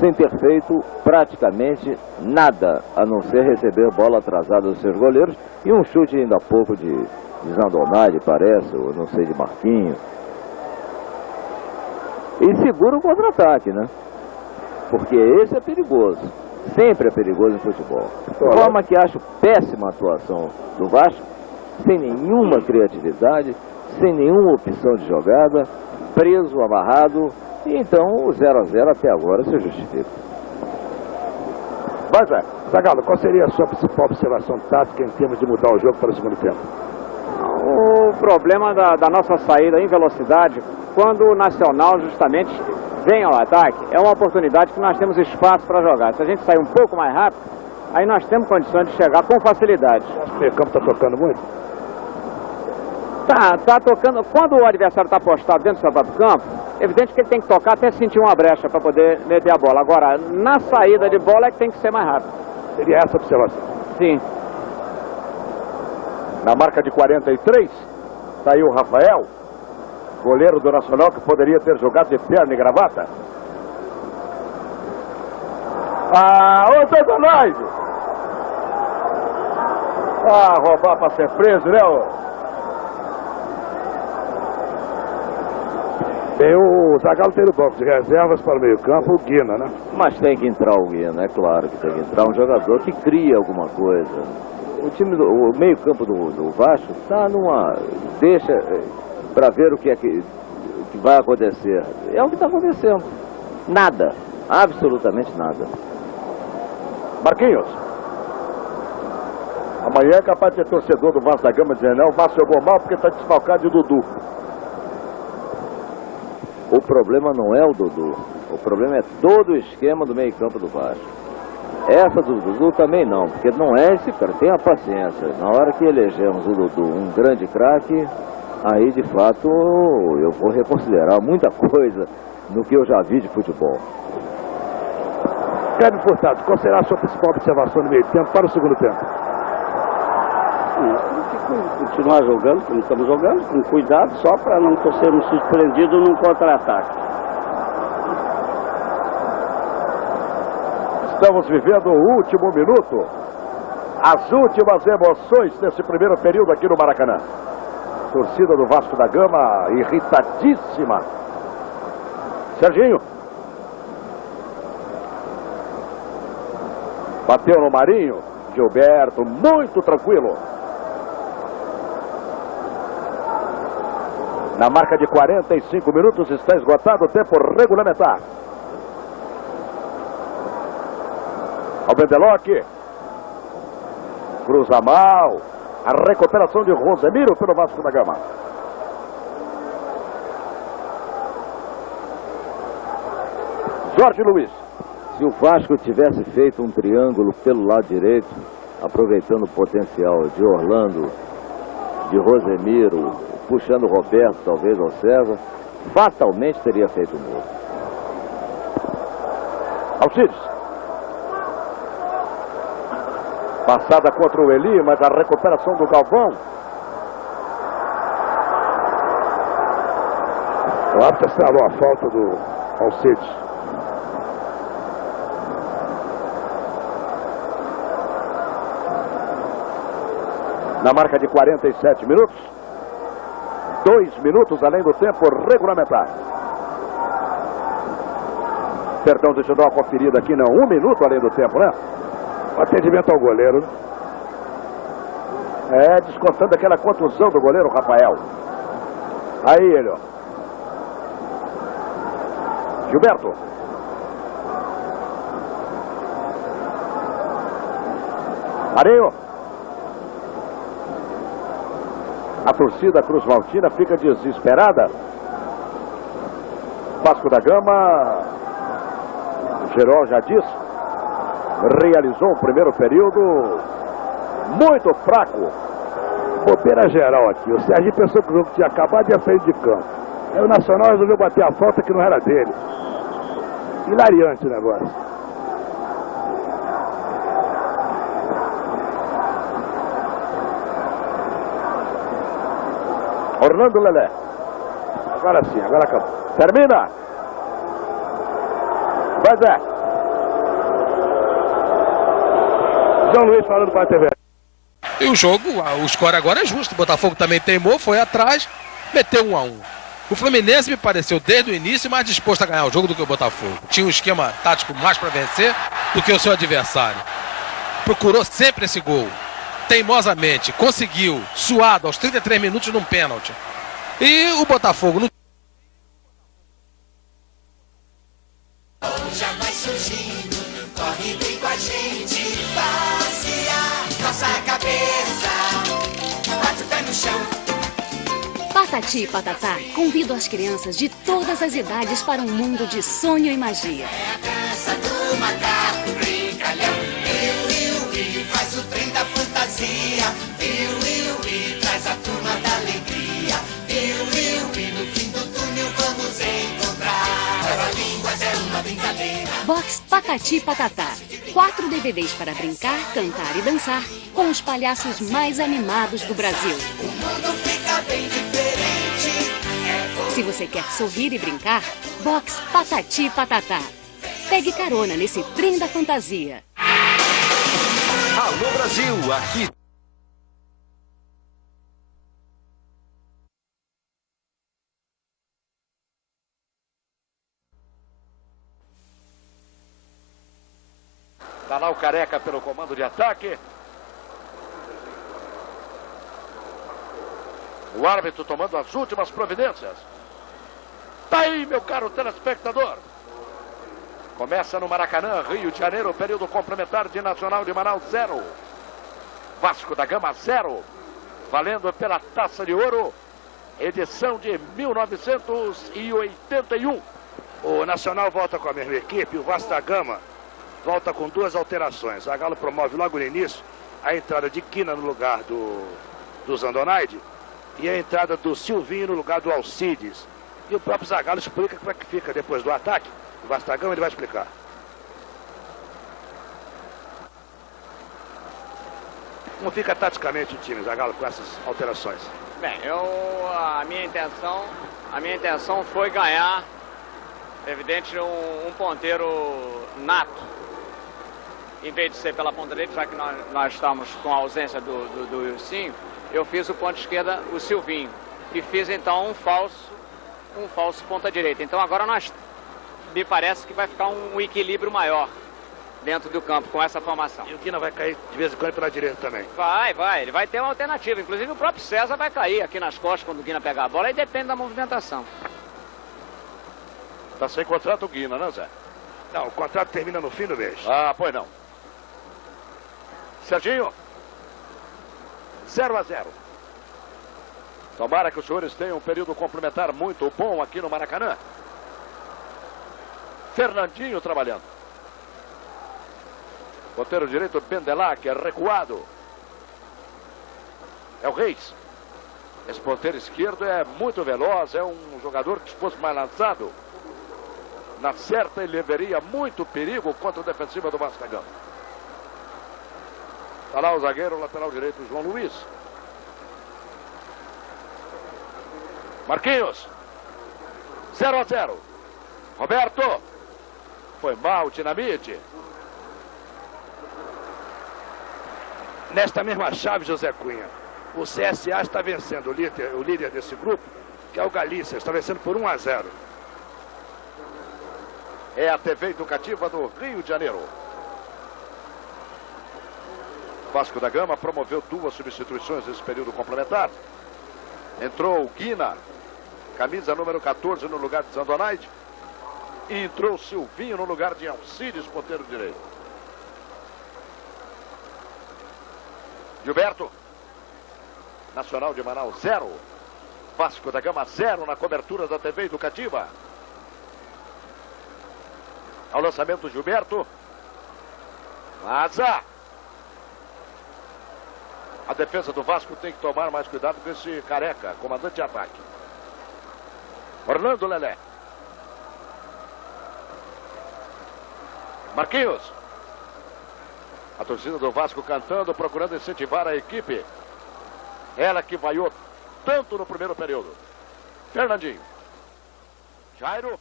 sem ter feito praticamente nada, a não ser receber bola atrasada dos seus goleiros e um chute ainda há pouco de Zandonaide, parece, ou não sei, de Marquinho. E segura o contra-ataque, né? Porque esse é perigoso. Sempre é perigoso em futebol. De forma que acho péssima a atuação do Vasco, sem nenhuma criatividade, sem nenhuma opção de jogada, preso, amarrado, e então o 0-0 até agora se justifica. Mas Zagallo, qual seria a sua principal observação tática em termos de mudar o jogo para o segundo tempo? O problema da nossa saída em velocidade, quando o Nacional justamente vem ao ataque, é uma oportunidade que nós temos espaço para jogar. Se a gente sair um pouco mais rápido, aí nós temos condições de chegar com facilidade. O meio campo está tocando muito? Tá tocando. Quando o adversário está postado dentro do seu próprio campo, é evidente que ele tem que tocar até sentir uma brecha para poder meter a bola. Agora, na saída de bola é que tem que ser mais rápido. Seria essa a observação? Sim. Na marca de 43, está aí o Rafael, goleiro do Nacional, que poderia ter jogado de perna e gravata. Ô Zandonaide! Roubar para ser preso, né? Tem o Zagallo tem no banco de reservas para o meio campo, o Guina, né? Mas tem que entrar o Guina, é claro que tem que entrar um jogador que cria alguma coisa. O meio campo do Vasco está numa... Deixa para ver o que é que vai acontecer. É o que está acontecendo. Nada. Absolutamente nada. Marquinhos. Amanhã é capaz de ter torcedor do Vasco da Gama dizendo, não, o Vasco jogou mal porque está desfalcado de Dudu. O problema não é o Dudu. O problema é todo o esquema do meio campo do Vasco. Essa do Dudu também não, porque não é esse cara. Tenha paciência. Na hora que elegemos o Dudu um grande craque, aí de fato eu vou reconsiderar muita coisa no que eu já vi de futebol. Kevin Furtado, qual será a sua principal observação no meio tempo para o segundo tempo? Continuar jogando como estamos jogando, com cuidado, só para não sermos surpreendidos num contra-ataque. Estamos vivendo o último minuto, as últimas emoções desse primeiro período aqui no Maracanã. Torcida do Vasco da Gama irritadíssima. Serginho. Bateu no Marinho. Gilberto, muito tranquilo. Na marca de 45 minutos está esgotado o tempo regulamentar. Ao Bendeloc. Cruza mal. A recuperação de Rosemiro pelo Vasco da Gama. Jorge Luiz. Se o Vasco tivesse feito um triângulo pelo lado direito, aproveitando o potencial de Orlando, de Rosemiro, puxando o Roberto, talvez, ao César, fatalmente teria feito um gol. Alcides. Passada contra o Eli, mas a recuperação do Galvão. O árbitro assinalou a falta do Alcides. Na marca de 47 minutos. 2 minutos além do tempo regulamentar. Perdão, deixa eu dar uma conferida aqui, não. 1 minuto além do tempo, né? O atendimento ao goleiro. É, descontando aquela contusão do goleiro Rafael. Aí ele, ó. Gilberto. Marinho. A torcida Cruz Maltina fica desesperada. Vasco da Gama, o Gerol já disse, realizou um primeiro período muito fraco. Bobeira geral aqui. O Serginho pensou que o jogo tinha acabado e ia sair de campo. Aí o Nacional resolveu bater a falta que não era dele. Hilariante o negócio. Orlando Lelé. Agora sim, agora acabou. Termina. Vai, Zé. João Luiz falando para a TV. E o jogo, o score agora é justo. O Botafogo também teimou, foi atrás, meteu 1-1. O Fluminense me pareceu desde o início mais disposto a ganhar o jogo do que o Botafogo. Tinha um esquema tático mais para vencer do que o seu adversário. Procurou sempre esse gol. Teimosamente, conseguiu, suado aos 33 minutos num pênalti. E o Botafogo não. Já vai surgindo, corre vem com a gente, passear nossa cabeça, bate o pé no chão. Patati e Patatá convidam as crianças de todas as idades para um mundo de sonho e magia. É a dança do macaco brincalhão, faz o trem da fantasia, traz a turma da alegria, no fim do túnel vamos encontrar, Trava-línguas é uma brincadeira. Box Patati e Patatá. 4 DVDs para brincar, cantar e dançar com os palhaços mais animados do Brasil. O mundo fica bem diferente. Se você quer sorrir e brincar, Box Patati e Patatá. Pegue carona nesse trem da fantasia. Alô Brasil, aqui. Está lá o Careca pelo comando de ataque. O árbitro tomando as últimas providências. Tá aí, meu caro telespectador. Começa no Maracanã, Rio de Janeiro, período complementar de Nacional de Manaus 0. Vasco da Gama 0. Valendo pela Taça de Ouro, edição de 1981. O Nacional volta com a mesma equipe, o Vasco da Gama volta com 2 alterações. A Galo promove logo no início a entrada de Quina no lugar do Zandonaide e a entrada do Silvinho no lugar do Alcides. E o próprio Zagallo explica como é que fica depois do ataque. O Vasco da Gama ele vai explicar. Como fica taticamente o time, Zagallo, com essas alterações? Bem, a minha intenção foi ganhar, evidente, um ponteiro nato, em vez de ser pela ponta direita, já que nós estamos com a ausência do Ilcinho, eu fiz o ponta esquerda, o Silvinho, e fiz então um falso ponta direita. Então agora me parece que vai ficar um equilíbrio maior dentro do campo com essa formação. E o Guina vai cair de vez em quando pela direita também? Vai, ele vai ter uma alternativa. Inclusive o próprio César vai cair aqui nas costas quando o Guina pegar a bola, aí depende da movimentação. Tá sem contrato o Guina, né, Zé? Não, o contrato termina no fim do mês. Ah, pois não. Serginho. 0-0. Tomara que os senhores tenham um período complementar muito bom aqui no Maracanã. Fernandinho trabalhando. Ponteiro direito, Bendelac, é recuado. É o Reis. Esse ponteiro esquerdo é muito veloz, é um jogador que, se fosse mais lançado, na certa ele levaria muito perigo contra o defensivo do Vasco da Gama. Está lá o zagueiro, lateral direito, João Luiz. Marquinhos. 0-0. Roberto. Foi mal, Dinamite. Nesta mesma chave, José Cunha, o CSA está vencendo o líder desse grupo, que é o Galícia, está vencendo por 1-0. É a TV Educativa do Rio de Janeiro. Vasco da Gama promoveu 2 substituições nesse período complementar. Entrou o Guina, camisa número 14 no lugar de Zandonaide. E entrou o Silvinho no lugar de Alcides, ponteiro direito. Gilberto. Nacional de Manaus 0. Vasco da Gama 0 na cobertura da TV Educativa. Ao lançamento, Gilberto. Maza. A defesa do Vasco tem que tomar mais cuidado com esse Careca, comandante de ataque. Orlando Lelé. Marquinhos. A torcida do Vasco cantando, procurando incentivar a equipe. Ela que vaiou tanto no primeiro período. Fernandinho. Jairo.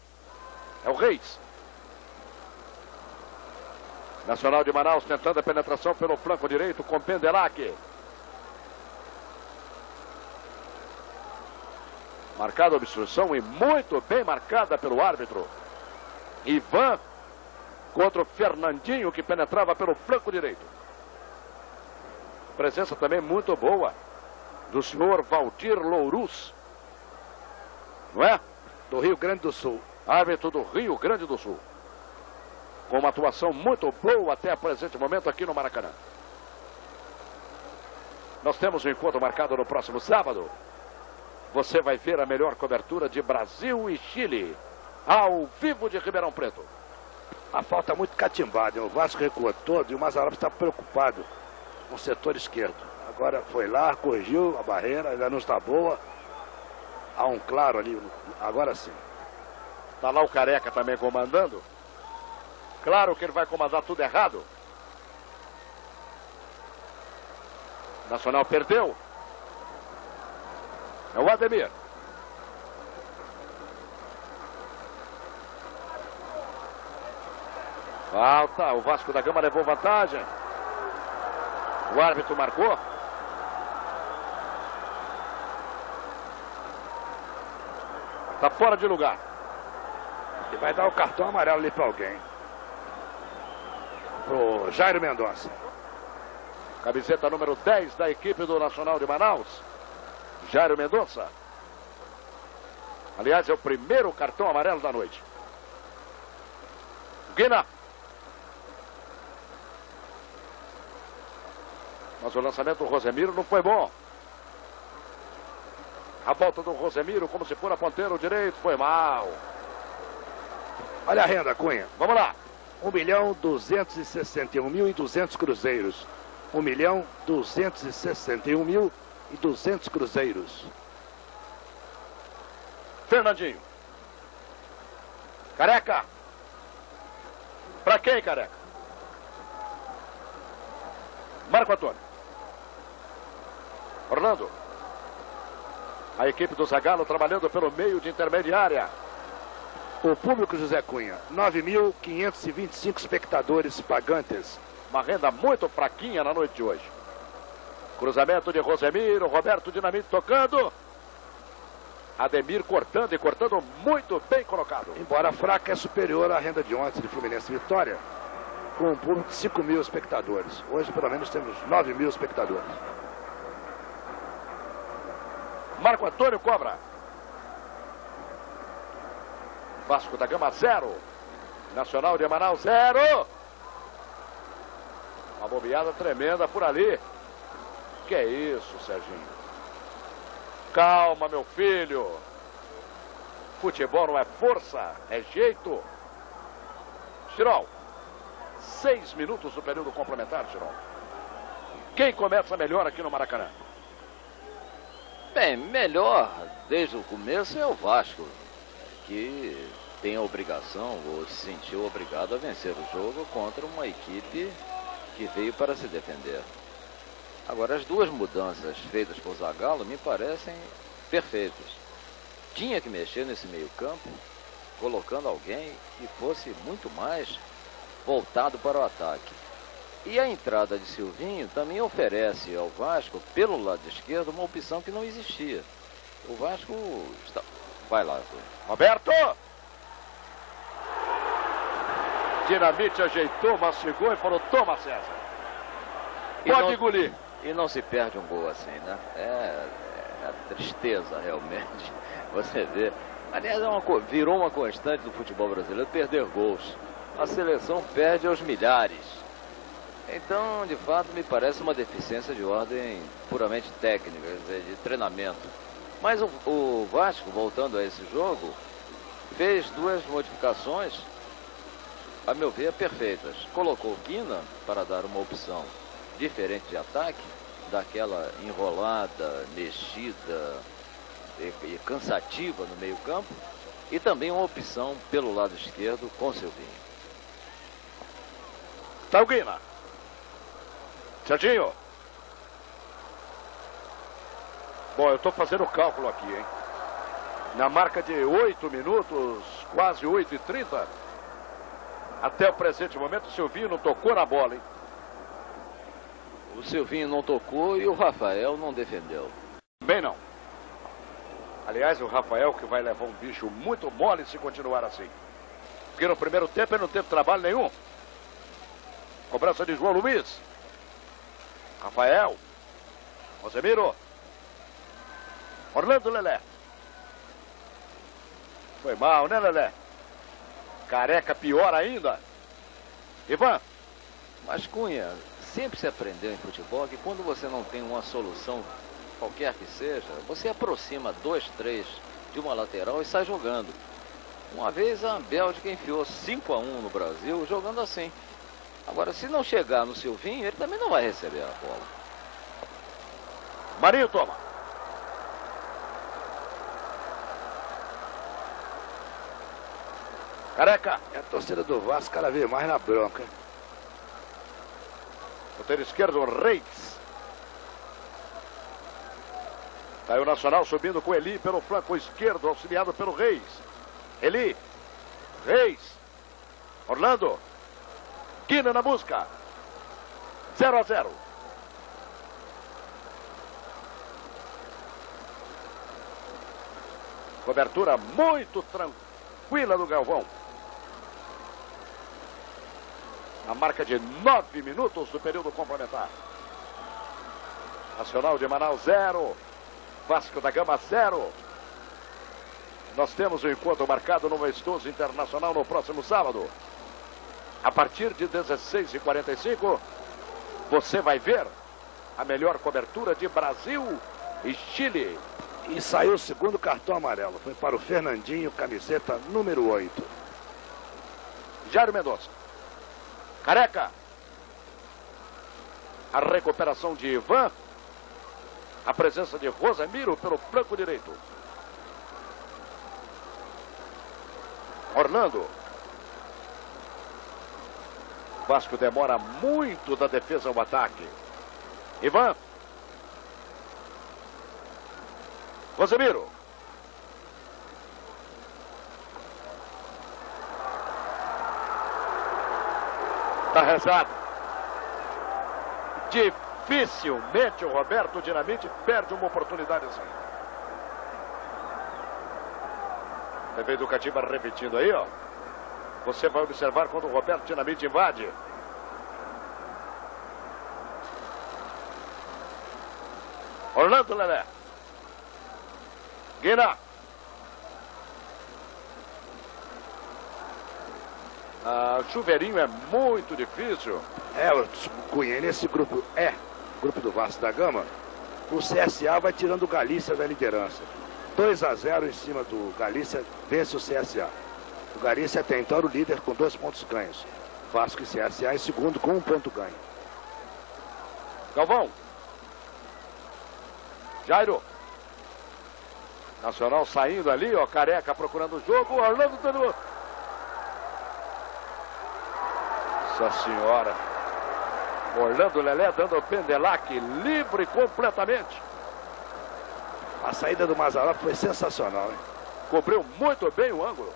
É o Reis. Nacional de Manaus tentando a penetração pelo flanco direito com Bendelac. Marcada a obstrução e muito bem marcada pelo árbitro. Ivan contra o Fernandinho, que penetrava pelo flanco direito. Presença também muito boa do senhor Valdir Louruz. Não é? Do Rio Grande do Sul. Árbitro do Rio Grande do Sul. Com uma atuação muito boa até o presente momento aqui no Maracanã. Nós temos um encontro marcado no próximo sábado. Você vai ver a melhor cobertura de Brasil e Chile, ao vivo de Ribeirão Preto. A falta muito catimbada, o Vasco recuou todo e o Mazzaropi está preocupado com o setor esquerdo. Agora foi lá, corrigiu a barreira, ainda não está boa. Há um claro ali, agora sim. Está lá o Careca também comandando. Claro que ele vai comandar tudo errado. Nacional perdeu. É o Ademir. Falta, o Vasco da Gama levou vantagem. O árbitro marcou. Está fora de lugar. E vai dar o cartão amarelo ali para alguém. Pro Jairo Mendonça. Camiseta número 10 da equipe do Nacional de Manaus. Jairo Mendonça. Aliás, é o primeiro cartão amarelo da noite. Guina. Mas o lançamento do Rosemiro não foi bom. A volta do Rosemiro, como se for a ponteiro direito, foi mal. Olha a renda, Cunha. Vamos lá. 1.261.200 cruzeiros. 1.261.200 cruzeiros. Fernandinho. Careca. Pra quem, Careca? Marco Antônio. Orlando. A equipe do Zagallo trabalhando pelo meio de intermediária. O público, José Cunha, 9.525 espectadores pagantes. Uma renda muito fraquinha na noite de hoje. Cruzamento de Rosemiro, Roberto Dinamite tocando. Ademir cortando e cortando muito bem colocado. Embora fraca, é superior à renda de ontem de Fluminense Vitória, com um público de 5 mil espectadores. Hoje, pelo menos, temos 9 mil espectadores. Marco Antônio cobra. Vasco da Gama 0. Nacional de Manaus 0. Uma bobeada tremenda por ali. Que é isso, Serginho? Calma, meu filho. Futebol não é força, é jeito. Chirol. 6 minutos do período complementar, Chirol. Quem começa melhor aqui no Maracanã? Bem, melhor desde o começo é o Vasco, que tem a obrigação, ou se sentiu obrigado a vencer o jogo contra uma equipe que veio para se defender. Agora, as duas mudanças feitas por Zagallo me parecem perfeitas. Tinha que mexer nesse meio campo, colocando alguém que fosse muito mais voltado para o ataque. E a entrada de Silvinho também oferece ao Vasco, pelo lado esquerdo, uma opção que não existia. O Vasco está... Vai lá, Roberto! Dinamite ajeitou, mastigou e falou, toma, César. Pode engolir. E não se perde um gol assim, né? É a tristeza, realmente. Você vê. Aliás, virou uma constante do futebol brasileiro perder gols. A seleção perde aos milhares. Então, de fato, me parece uma deficiência de ordem puramente técnica, de treinamento. Mas o Vasco, voltando a esse jogo, fez duas modificações, a meu ver, perfeitas. Colocou o Quina para dar uma opção diferente de ataque, daquela enrolada, mexida e cansativa no meio campo, e também uma opção pelo lado esquerdo com Silvinho. Tá o Quina. Serginho. Bom, eu estou fazendo o cálculo aqui, hein? Na marca de 8 minutos, quase 8h30, até o presente momento, o Silvinho não tocou na bola, hein? O Silvinho não tocou e o Rafael não defendeu. Bem não. Aliás, o Rafael que vai levar um bicho muito mole se continuar assim. Porque no primeiro tempo ele não teve trabalho nenhum. Cobrança de João Luiz. Rafael. Rosemiro. Orlando Lelé. Foi mal, né, Lelé? Careca pior ainda. Ivan. Mas, Cunha, sempre se aprendeu em futebol que quando você não tem uma solução, qualquer que seja, você aproxima 2, 3 de uma lateral e sai jogando. Uma vez a Bélgica enfiou 5-1 no Brasil jogando assim. Agora, se não chegar no Silvinho, ele também não vai receber a bola. Marinho toma. Careca. E a torcida do Vasco cada vez mais na bronca, hein? Ponteiro esquerdo, Reis. Tá aí o Nacional subindo com Eli pelo flanco esquerdo, auxiliado pelo Reis. Eli. Reis. Orlando. Quina na busca. 0-0. Cobertura muito tranquila do Galvão. A marca de 9 minutos do período complementar. Nacional de Manaus 0. Vasco da Gama 0. Nós temos um encontro marcado no Amistoso Internacional no próximo sábado. A partir de 16h45, você vai ver a melhor cobertura de Brasil e Chile. E saiu o segundo cartão amarelo. Foi para o Fernandinho, camiseta número 8. Jairo Mendonça. Careca. A recuperação de Ivan. A presença de Rosemiro pelo flanco direito. Orlando. Vasco demora muito da defesa ao ataque. Ivan. Rosemiro. Tá rezado. Dificilmente o Roberto Dinamite perde uma oportunidade assim. TV Educativa repetindo aí, ó. Você vai observar quando o Roberto Dinamite invade. Orlando Lelé. Guina. Chuveirinho é muito difícil. Cunha, nesse grupo grupo do Vasco da Gama, o CSA vai tirando o Galícia da liderança. 2-0 em cima do Galícia, vence o CSA. O Galícia até então era o líder com 2 pontos ganhos. Vasco e CSA em segundo com 1 ponto ganho. Galvão. Jairo. Nacional saindo ali, ó, Careca procurando o jogo, Orlando dando... Nossa senhora. Orlando Lelé dando o Pendelac livre completamente. A saída do Mazzaropi foi sensacional, hein? Cobriu muito bem o ângulo.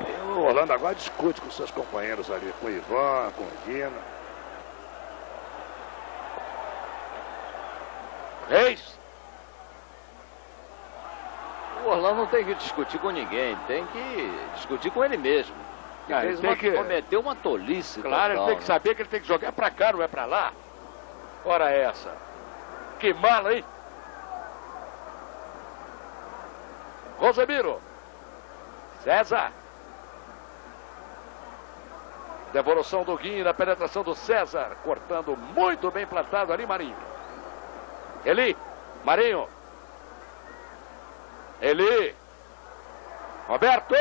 E o Orlando agora discute com seus companheiros ali, com o Ivan, com o Guina. Reis. O Orlando não tem que discutir com ninguém, tem que discutir com ele mesmo. Cometeu uma tolice. Claro, total, ele tem que saber que ele tem que jogar pra cá, não é pra lá. Ora essa. Que mala, hein? Rosemiro. César. Devolução do Guinha, penetração do César. Cortando muito bem plantado ali, Marinho. Eli. Marinho. Eli. Roberto.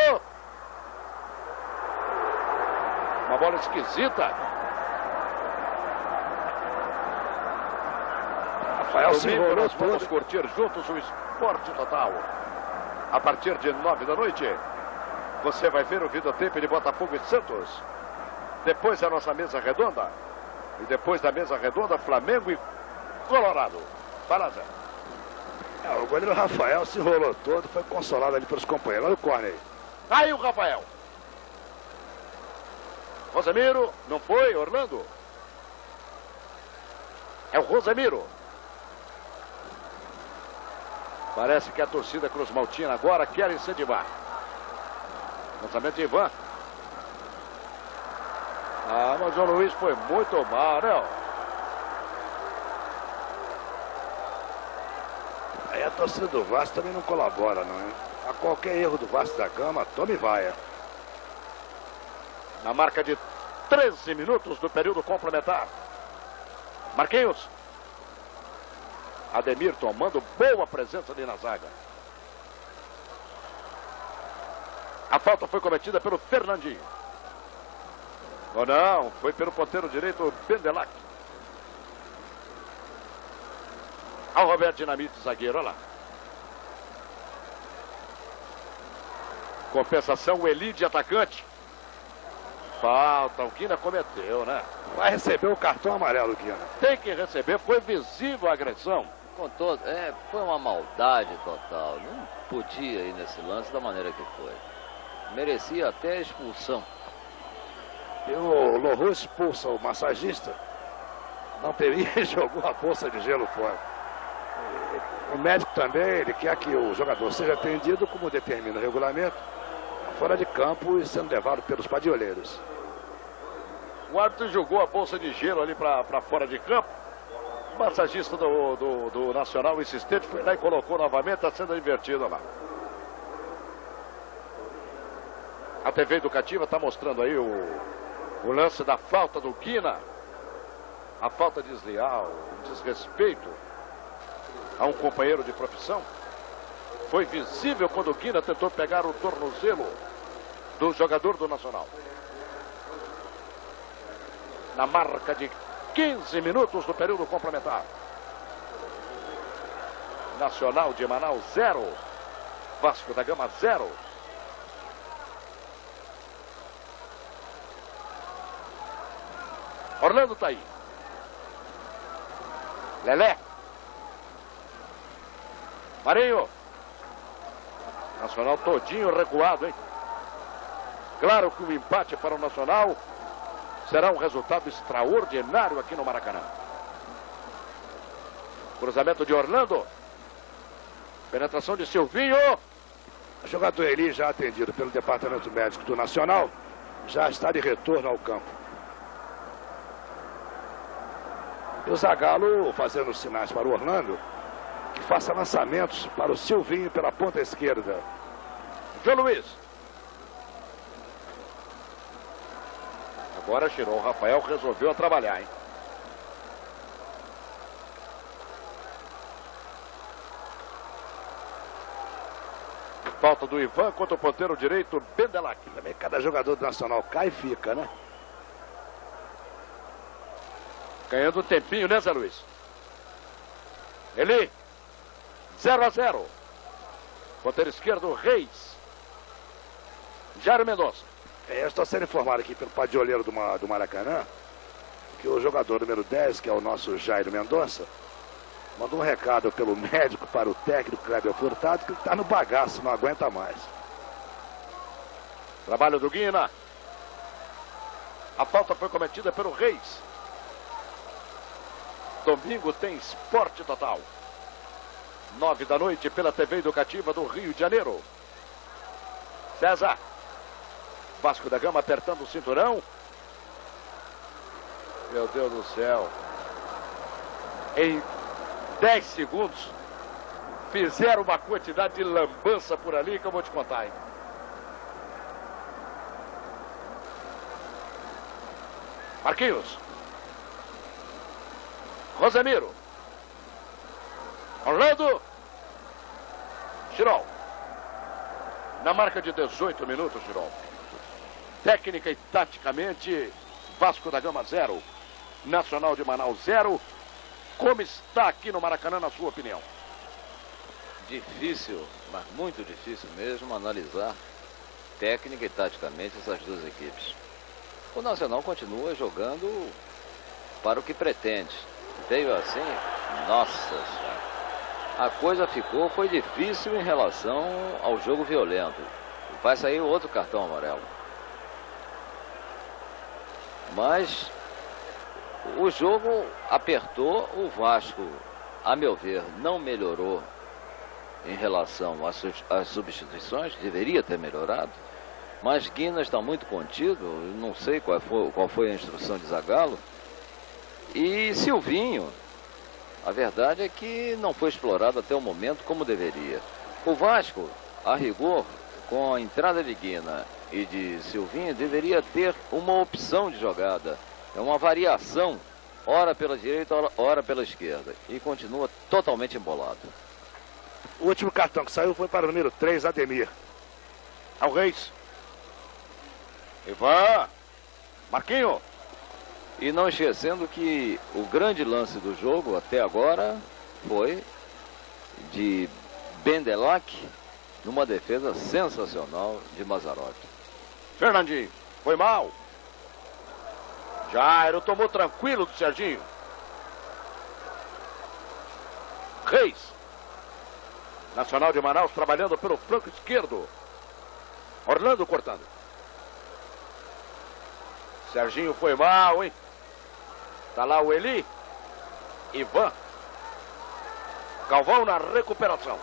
Uma bola esquisita. Rafael se enrolou nós todo. vamos curtir juntos o Esporte Total. A partir de 9 da noite, você vai ver o videotape de Botafogo e Santos. Depois a nossa mesa redonda. E depois da mesa redonda, Flamengo e Colorado. Fala, Zé. O goleiro Rafael se enrolou todo, foi consolado ali pelos companheiros. Olha o corner aí. Aí o Rafael. Rosemiro, não foi, Orlando? É o Rosemiro. Parece que a torcida Cruz Maltina agora quer incentivar. Lançamento de Ivan. Mas o Luiz foi muito mal, né? Aí a torcida do Vasco também não colabora, não é? A qualquer erro do Vasco da Gama, tome vaia. Na marca de 13 minutos do período complementar. Marquinhos. Ademir tomando boa presença ali na zaga. A falta foi cometida pelo Fernandinho. Ou não, foi pelo ponteiro direito Pendelac. Ao Roberto Dinamite, zagueiro, olha lá. Compensação, o Eli de atacante. Falta, o Guina cometeu, né? Vai receber o cartão amarelo, Guina. Tem que receber, foi visível a agressão. Com todo, foi uma maldade total. Não podia ir nesse lance da maneira que foi. Merecia até expulsão. E o Lohu expulsa o massagista. Não teria e jogou a bolsa de gelo fora. O médico também, ele quer que o jogador seja atendido como determina o regulamento, fora de campo e sendo levado pelos padioleiros. O árbitro jogou a bolsa de gelo ali para fora de campo. O massagista do Nacional insistente foi lá e colocou novamente, está sendo invertido lá. A TV Educativa está mostrando aí o lance da falta do Guina. A falta desleal, o desrespeito a um companheiro de profissão. Foi visível quando o Guina tentou pegar o tornozelo do jogador do Nacional. Na marca de 15 minutos do período complementar. Nacional de Manaus 0. Vasco da Gama 0. Orlando tá aí. Lelé. Marinho. Nacional todinho recuado, hein? Claro que o empate para o Nacional será um resultado extraordinário aqui no Maracanã. Cruzamento de Orlando. Penetração de Silvinho. O jogador Eli, já atendido pelo Departamento Médico do Nacional, já está de retorno ao campo. E o Zagallo fazendo sinais para o Orlando, que faça lançamentos para o Silvinho pela ponta esquerda. João Luiz. Agora girou o Rafael, resolveu trabalhar, hein? Falta do Ivan contra o ponteiro direito, Bendelac. Também cada jogador do Nacional cai e fica, né? Ganhando tempinho, né, Zé Luiz? Ele, 0-0. Ponteiro esquerdo, Reis. Jairo Mendonça. Eu estou sendo informado aqui pelo padioleiro do Maracanã que o jogador número 10, que é o nosso Jairo Mendonça, mandou um recado pelo médico para o técnico Kleber Furtado que ele está no bagaço, não aguenta mais. Trabalho do Guina. A falta foi cometida pelo Reis. Domingo tem Esporte Total. 9 da noite pela TV Educativa do Rio de Janeiro. César. Vasco da Gama apertando o cinturão. Meu Deus do céu. Em 10 segundos fizeram uma quantidade de lambança por ali que eu vou te contar, hein? Marquinhos. Rosemiro. Orlando. Girol. Na marca de 18 minutos, Girol. Técnica e taticamente, Vasco da Gama 0, Nacional de Manaus 0. Como está aqui no Maracanã, na sua opinião? Difícil, mas muito difícil mesmo analisar técnica e taticamente essas duas equipes. O Nacional continua jogando para o que pretende. Veio assim, nossa senhora. A coisa foi difícil em relação ao jogo violento. Vai sair outro cartão amarelo. Mas o jogo apertou, o Vasco, a meu ver, não melhorou em relação às substituições, deveria ter melhorado. Mas Guina está muito contido, não sei qual foi a instrução de Zagallo. E Silvinho, a verdade é que não foi explorado até o momento como deveria. O Vasco, a rigor, com a entrada de Guina e de Silvinho, deveria ter uma opção de jogada. É uma variação, ora pela direita, ora pela esquerda. E continua totalmente embolado. O último cartão que saiu foi para o número 3, Ademir. Ao Reis. Ivan. Marquinho. E não esquecendo que o grande lance do jogo até agora foi de Bendelac numa defesa sensacional de Mazzaropi. Fernandinho, foi mal. Jairo tomou tranquilo do Serginho. Reis. Nacional de Manaus trabalhando pelo flanco esquerdo. Orlando cortando. Serginho foi mal, hein? Tá lá o Eli. Ivan. Galvão na recuperação.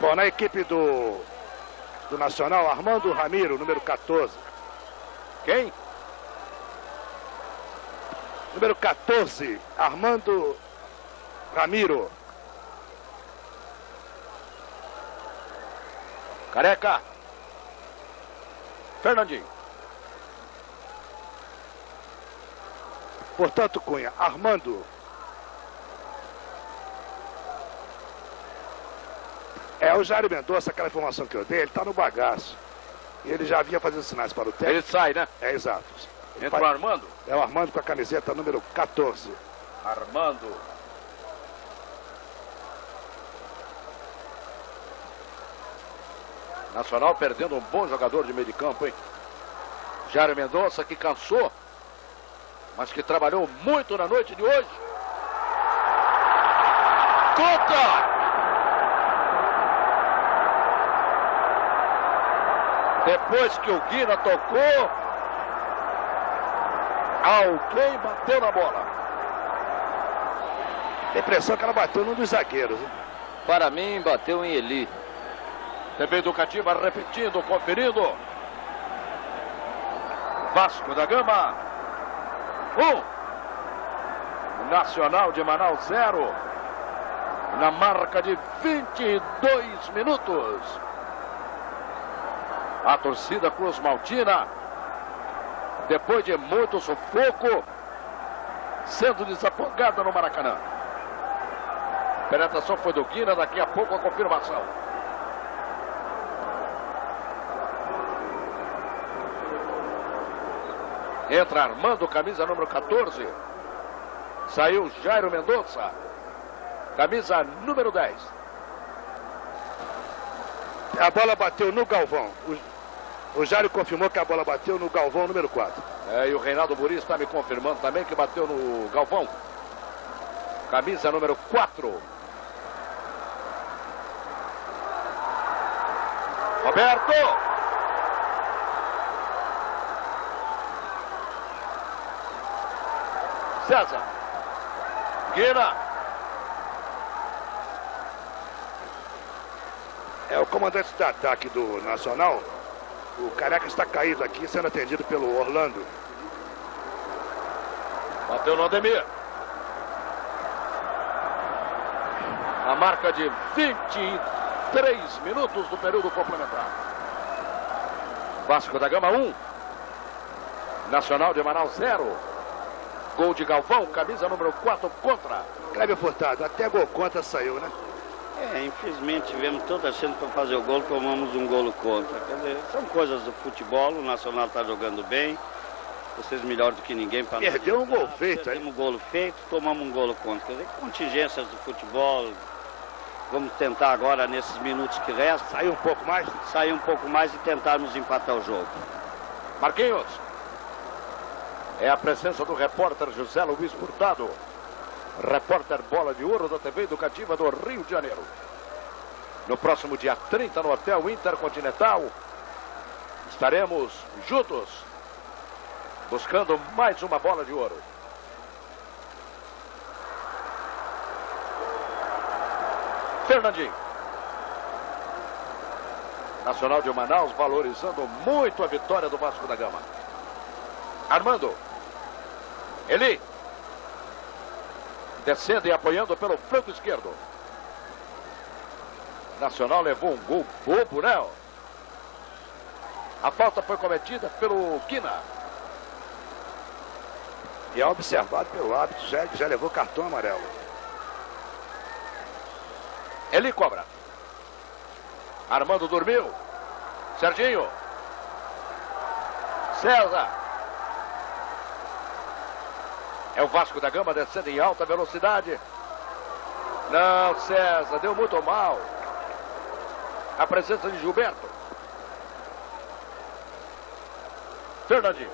Bom, na equipe do Nacional, Armando Ramiro, número 14. Quem? Número 14, Armando Ramiro. Careca. Fernandinho. Portanto, Cunha, Armando. É o Jairo Mendonça, aquela informação que eu dei, ele está no bagaço. E ele já vinha fazendo sinais para o técnico. Ele sai, né? É, exato. Entra o Armando? É o Armando com a camiseta número 14. Armando. Nacional perdendo um bom jogador de meio de campo, hein? Jairo Mendonça, que cansou, mas que trabalhou muito na noite de hoje. Conta! Depois que o Guina tocou, alguém bateu na bola. Tem impressão que ela bateu num dos zagueiros. Hein? Para mim, bateu em Eli. TV Educativa repetindo, conferindo. Vasco da Gama 1. Nacional de Manaus 0. Na marca de 22 minutos. A torcida Cruz Maltina, depois de muito sufoco, sendo desafogada no Maracanã. A penetração foi do Guina, daqui a pouco a confirmação. Entra Armando, camisa número 14. Saiu Jairo Mendonça, camisa número 10. A bola bateu no Galvão. O Jairo confirmou que a bola bateu no Galvão número 4. E o Reinaldo Muri está me confirmando também que bateu no Galvão. Camisa número 4. Roberto! César. Guina. É o comandante de ataque do Nacional. O Careca está caído aqui, sendo atendido pelo Orlando. Bateu no Ademir. A marca de 23 minutos do período complementar. Vasco da Gama 1. Nacional de Manaus 0. Gol de Galvão, camisa número 4 contra. Cléber Furtado, até gol contra saiu, né? Infelizmente tivemos toda a chance para fazer o gol, tomamos um golo contra. Quer dizer, são coisas do futebol, o Nacional está jogando bem. Vocês melhor do que ninguém para nós. Perdeu um gol feito, hein? Perdemos um golo feito, tomamos um golo contra. Quer dizer, contingências do futebol. Vamos tentar agora, nesses minutos que restam, sair um pouco mais? Sair um pouco mais e tentarmos empatar o jogo. Marquinhos. É a presença do repórter José Luiz Furtado. Repórter Bola de Ouro da TV Educativa do Rio de Janeiro. No próximo dia 30 no Hotel Intercontinental, estaremos juntos, buscando mais uma bola de ouro. Fernandinho. Nacional de Manaus valorizando muito a vitória do Vasco da Gama. Armando. Eli. Descendo e apoiando pelo flanco esquerdo. Nacional levou um gol bobo, né? A falta foi cometida pelo Guina. E é observado pelo árbitro, já levou cartão amarelo. Eli cobra. Armando dormiu. Serginho. César. É o Vasco da Gama descendo em alta velocidade. Não, César, deu muito mal. A presença de Gilberto. Fernandinho.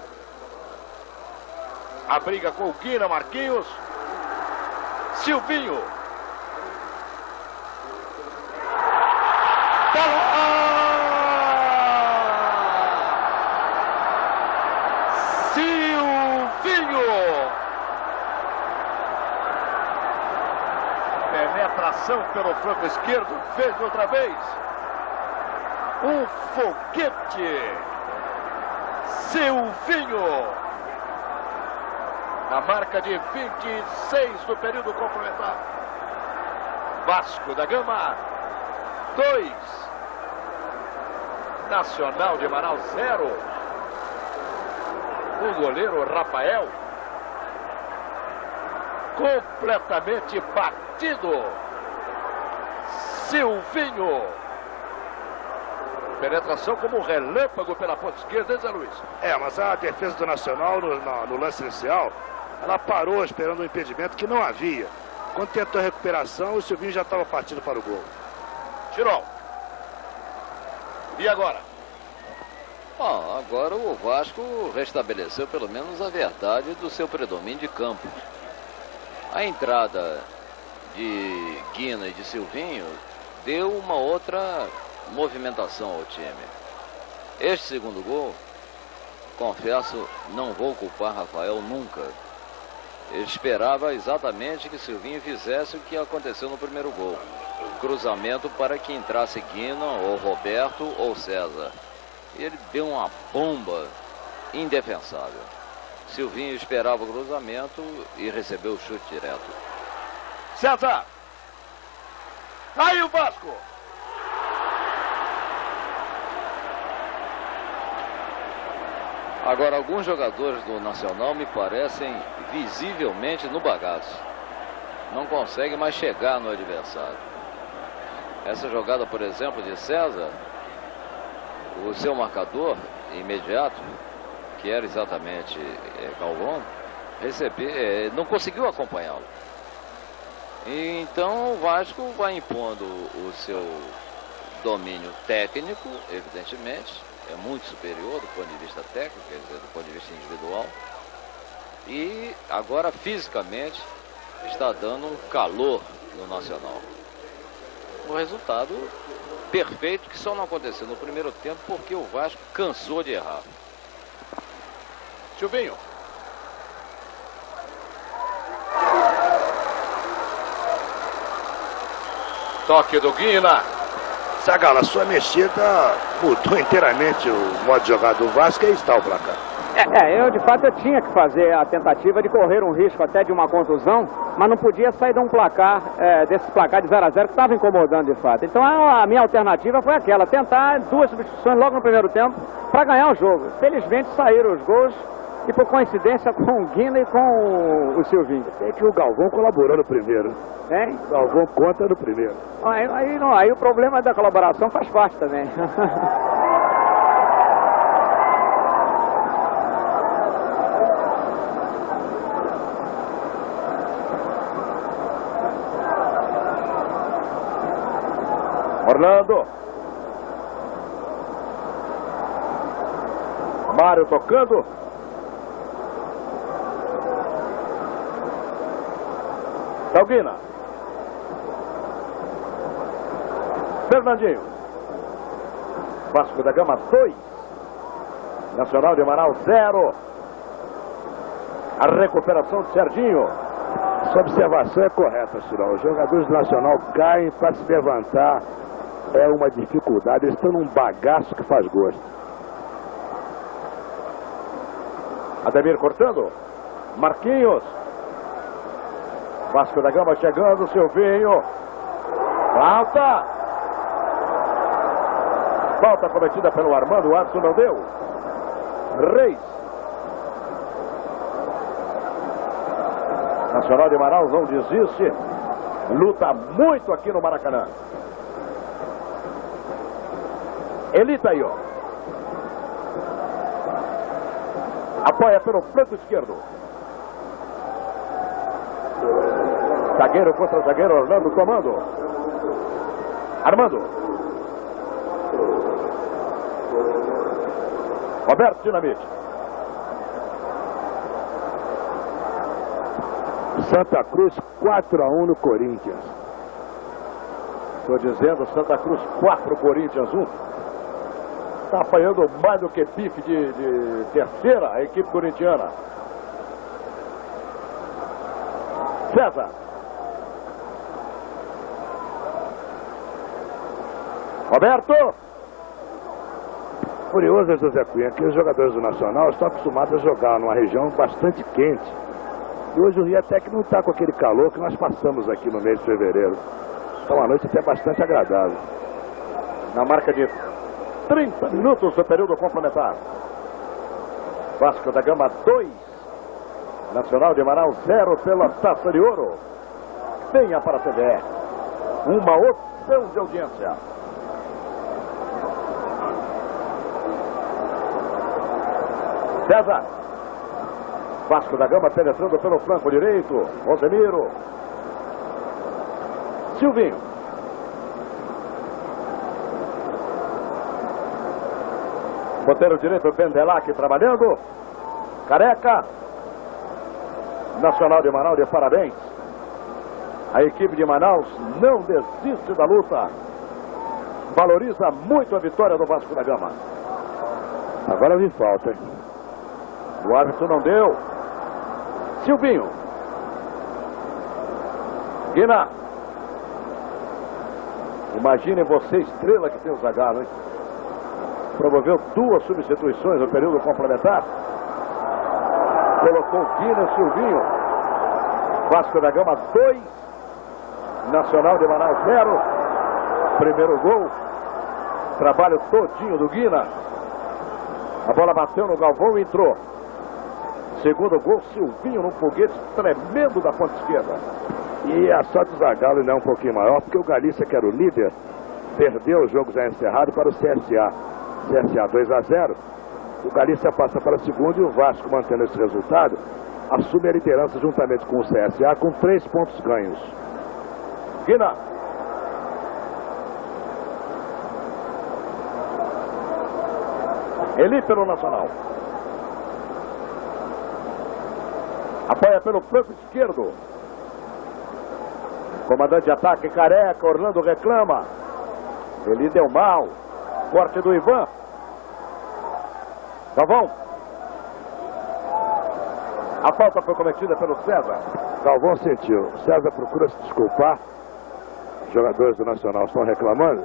A briga com o Guina, Marquinhos. Silvinho. Silvinho. Penetração pelo flanco esquerdo, fez outra vez. Um foguete. Silvinho. Na marca de 26 do período complementar. Vasco da Gama 2. Nacional de Manaus 0. O goleiro Rafael completamente batido. Silvinho. Penetração como relâmpago pela ponta esquerda, hein, Zé Luiz? Mas a defesa do Nacional no lance inicial, ela parou esperando um impedimento que não havia. Quando tentou a recuperação, o Silvinho já estava partindo para o gol. Tirou. E agora? Bom, agora o Vasco restabeleceu pelo menos a verdade do seu predomínio de campo. A entrada de Guina e de Silvinho deu uma outra movimentação ao time. Este segundo gol, confesso, não vou culpar Rafael nunca. Ele esperava exatamente que Silvinho fizesse o que aconteceu no primeiro gol. Cruzamento para que entrasse Guina, ou Roberto, ou César. E ele deu uma bomba indefensável. Silvinho esperava o cruzamento e recebeu o chute direto. César! Aí o Vasco! Agora, alguns jogadores do Nacional me parecem visivelmente no bagaço. Não conseguem mais chegar no adversário. Essa jogada, por exemplo, de César, o seu marcador imediato, que era exatamente Galvão, não conseguiu acompanhá-lo. Então o Vasco vai impondo o seu domínio técnico, evidentemente, é muito superior do ponto de vista técnico, quer dizer, do ponto de vista individual. E agora, fisicamente, está dando um calor no Nacional. O resultado perfeito, que só não aconteceu no primeiro tempo porque o Vasco cansou de errar. Silvinho. Toque do Guina. Zagallo, a sua mexida mudou inteiramente o modo de jogar do Vasco e está o placar. Eu de fato eu tinha que fazer a tentativa de correr um risco até de uma contusão, mas não podia sair de um placar, desse placar de 0 a 0 que estava incomodando de fato. Então a minha alternativa foi aquela, tentar 2 substituições logo no primeiro tempo para ganhar o jogo. Felizmente saíram os gols e por coincidência com o Guina e com o Silvinho. É que o Galvão colaborou no primeiro. Hein? O Galvão conta no primeiro. Aí o problema da colaboração faz parte também. Orlando. Mário tocando. Salguina. Fernandinho. Vasco da Gama 2. Nacional de Manaus 0. A recuperação de Serginho. Essa observação é correta, Cirão. Os jogadores do Nacional caem para se levantar. É uma dificuldade. Eles estão num bagaço que faz gosto. Ademir cortando. Marquinhos. Vasco da Gama chegando. Silvinho. Falta. Falta cometida pelo Armando. O árbitro não deu. Reis. Nacional de Manaus não desiste. Luta muito aqui no Maracanã. Elitaio. Apoia pelo flanco esquerdo. Zagueiro contra zagueiro. Orlando comando. Armando. Roberto Dinamite. Santa Cruz 4-1 no Corinthians. Estou dizendo, Santa Cruz 4, Corinthians 1. Está apanhando mais do que bife de terceira a equipe corintiana. César. Roberto. Curioso, José Cunha, que os jogadores do Nacional estão acostumados a jogar numa região bastante quente. E hoje o Rio até que não está com aquele calor que nós passamos aqui no mês de fevereiro. Então a noite até bastante agradável. Na marca de 30 minutos do período complementar. Vasco da Gama 2. Nacional de Manaus 0 pela Taça de Ouro. Venha para a TVE. Uma opção de audiência. César. Vasco da Gama penetrando pelo flanco direito. Rosemiro. Silvinho. Ponteiro direito, Bendelac trabalhando. Careca. Nacional de Manaus de parabéns. A equipe de Manaus não desiste da luta. Valoriza muito a vitória do Vasco da Gama. Agora vi falta, hein? O árbitro não deu. Silvinho. Guina. Imagine você, estrela que tem o Zagallo, hein? Promoveu 2 substituições no período complementar. Colocou o Guina e o Silvinho. Vasco da Gama 2. Nacional de Manaus 0. Primeiro gol. Trabalho todinho do Guina. A bola bateu no Galvão e entrou. Segundo gol, Silvinho num foguete tremendo da ponta esquerda. E a sorte do Zagallo ainda é um pouquinho maior, porque o Galícia, que era o líder, perdeu o jogo já encerrado para o CSA. CSA 2-0. O Galícia passa para o segundo e o Vasco, mantendo esse resultado, assume a liderança juntamente com o CSA com 3 pontos ganhos. Guina. Eli pelo Nacional. Apoia pelo flanco esquerdo. Comandante de ataque Careca, Orlando reclama. Ele deu mal. Corte do Ivan. Galvão. A falta foi cometida pelo César. Galvão sentiu. César procura se desculpar. Os jogadores do Nacional estão reclamando.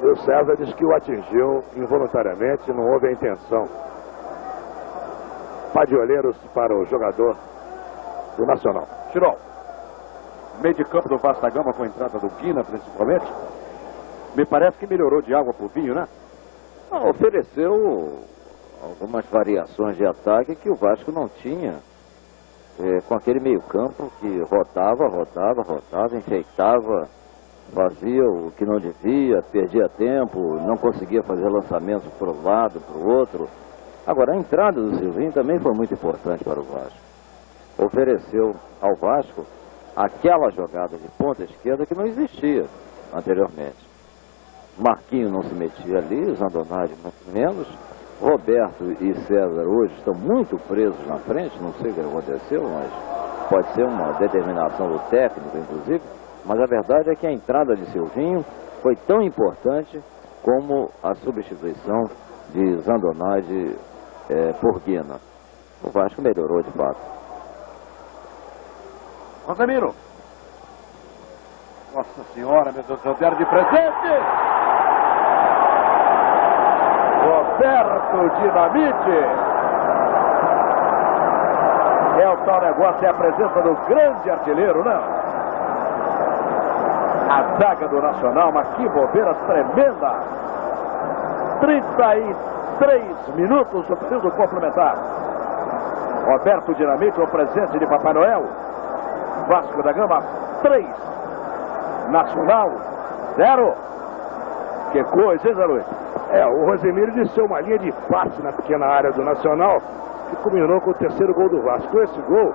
E o César diz que o atingiu involuntariamente, não houve a intenção. Pá de olheiros para o jogador do Nacional. Tirou. Meio de campo do Vasco da Gama com a entrada do Guina, principalmente. Me parece que melhorou de água pro vinho, né? Ofereceu algumas variações de ataque que o Vasco não tinha. Com aquele meio campo que rodava, enfeitava, fazia o que não devia, perdia tempo, não conseguia fazer lançamentos para um lado, para o outro. Agora, a entrada do Silvinho também foi muito importante para o Vasco. Ofereceu ao Vasco aquela jogada de ponta esquerda que não existia anteriormente. Marquinho não se metia ali, Zandonade muito menos. Roberto e César hoje estão muito presos na frente, não sei o que aconteceu, mas pode ser uma determinação do técnico, inclusive. Mas a verdade é que a entrada de Silvinho foi tão importante como a substituição de Zandonade por Guina. O Vasco melhorou de fato. Rosemiro. Nossa Senhora, meu Deus do céu, deram de presente. Roberto Dinamite. É o tal negócio, é a presença do grande artilheiro, né? A zaga do Nacional, mas que bobeira tremenda. 33 minutos do período complementar. Roberto Dinamite, o presente de Papai Noel. Vasco da Gama 3, Nacional 0. Que coisa, hein, Zé Luiz? O Rosemiro desceu uma linha de passe na pequena área do Nacional, que culminou com o terceiro gol do Vasco. Com esse gol,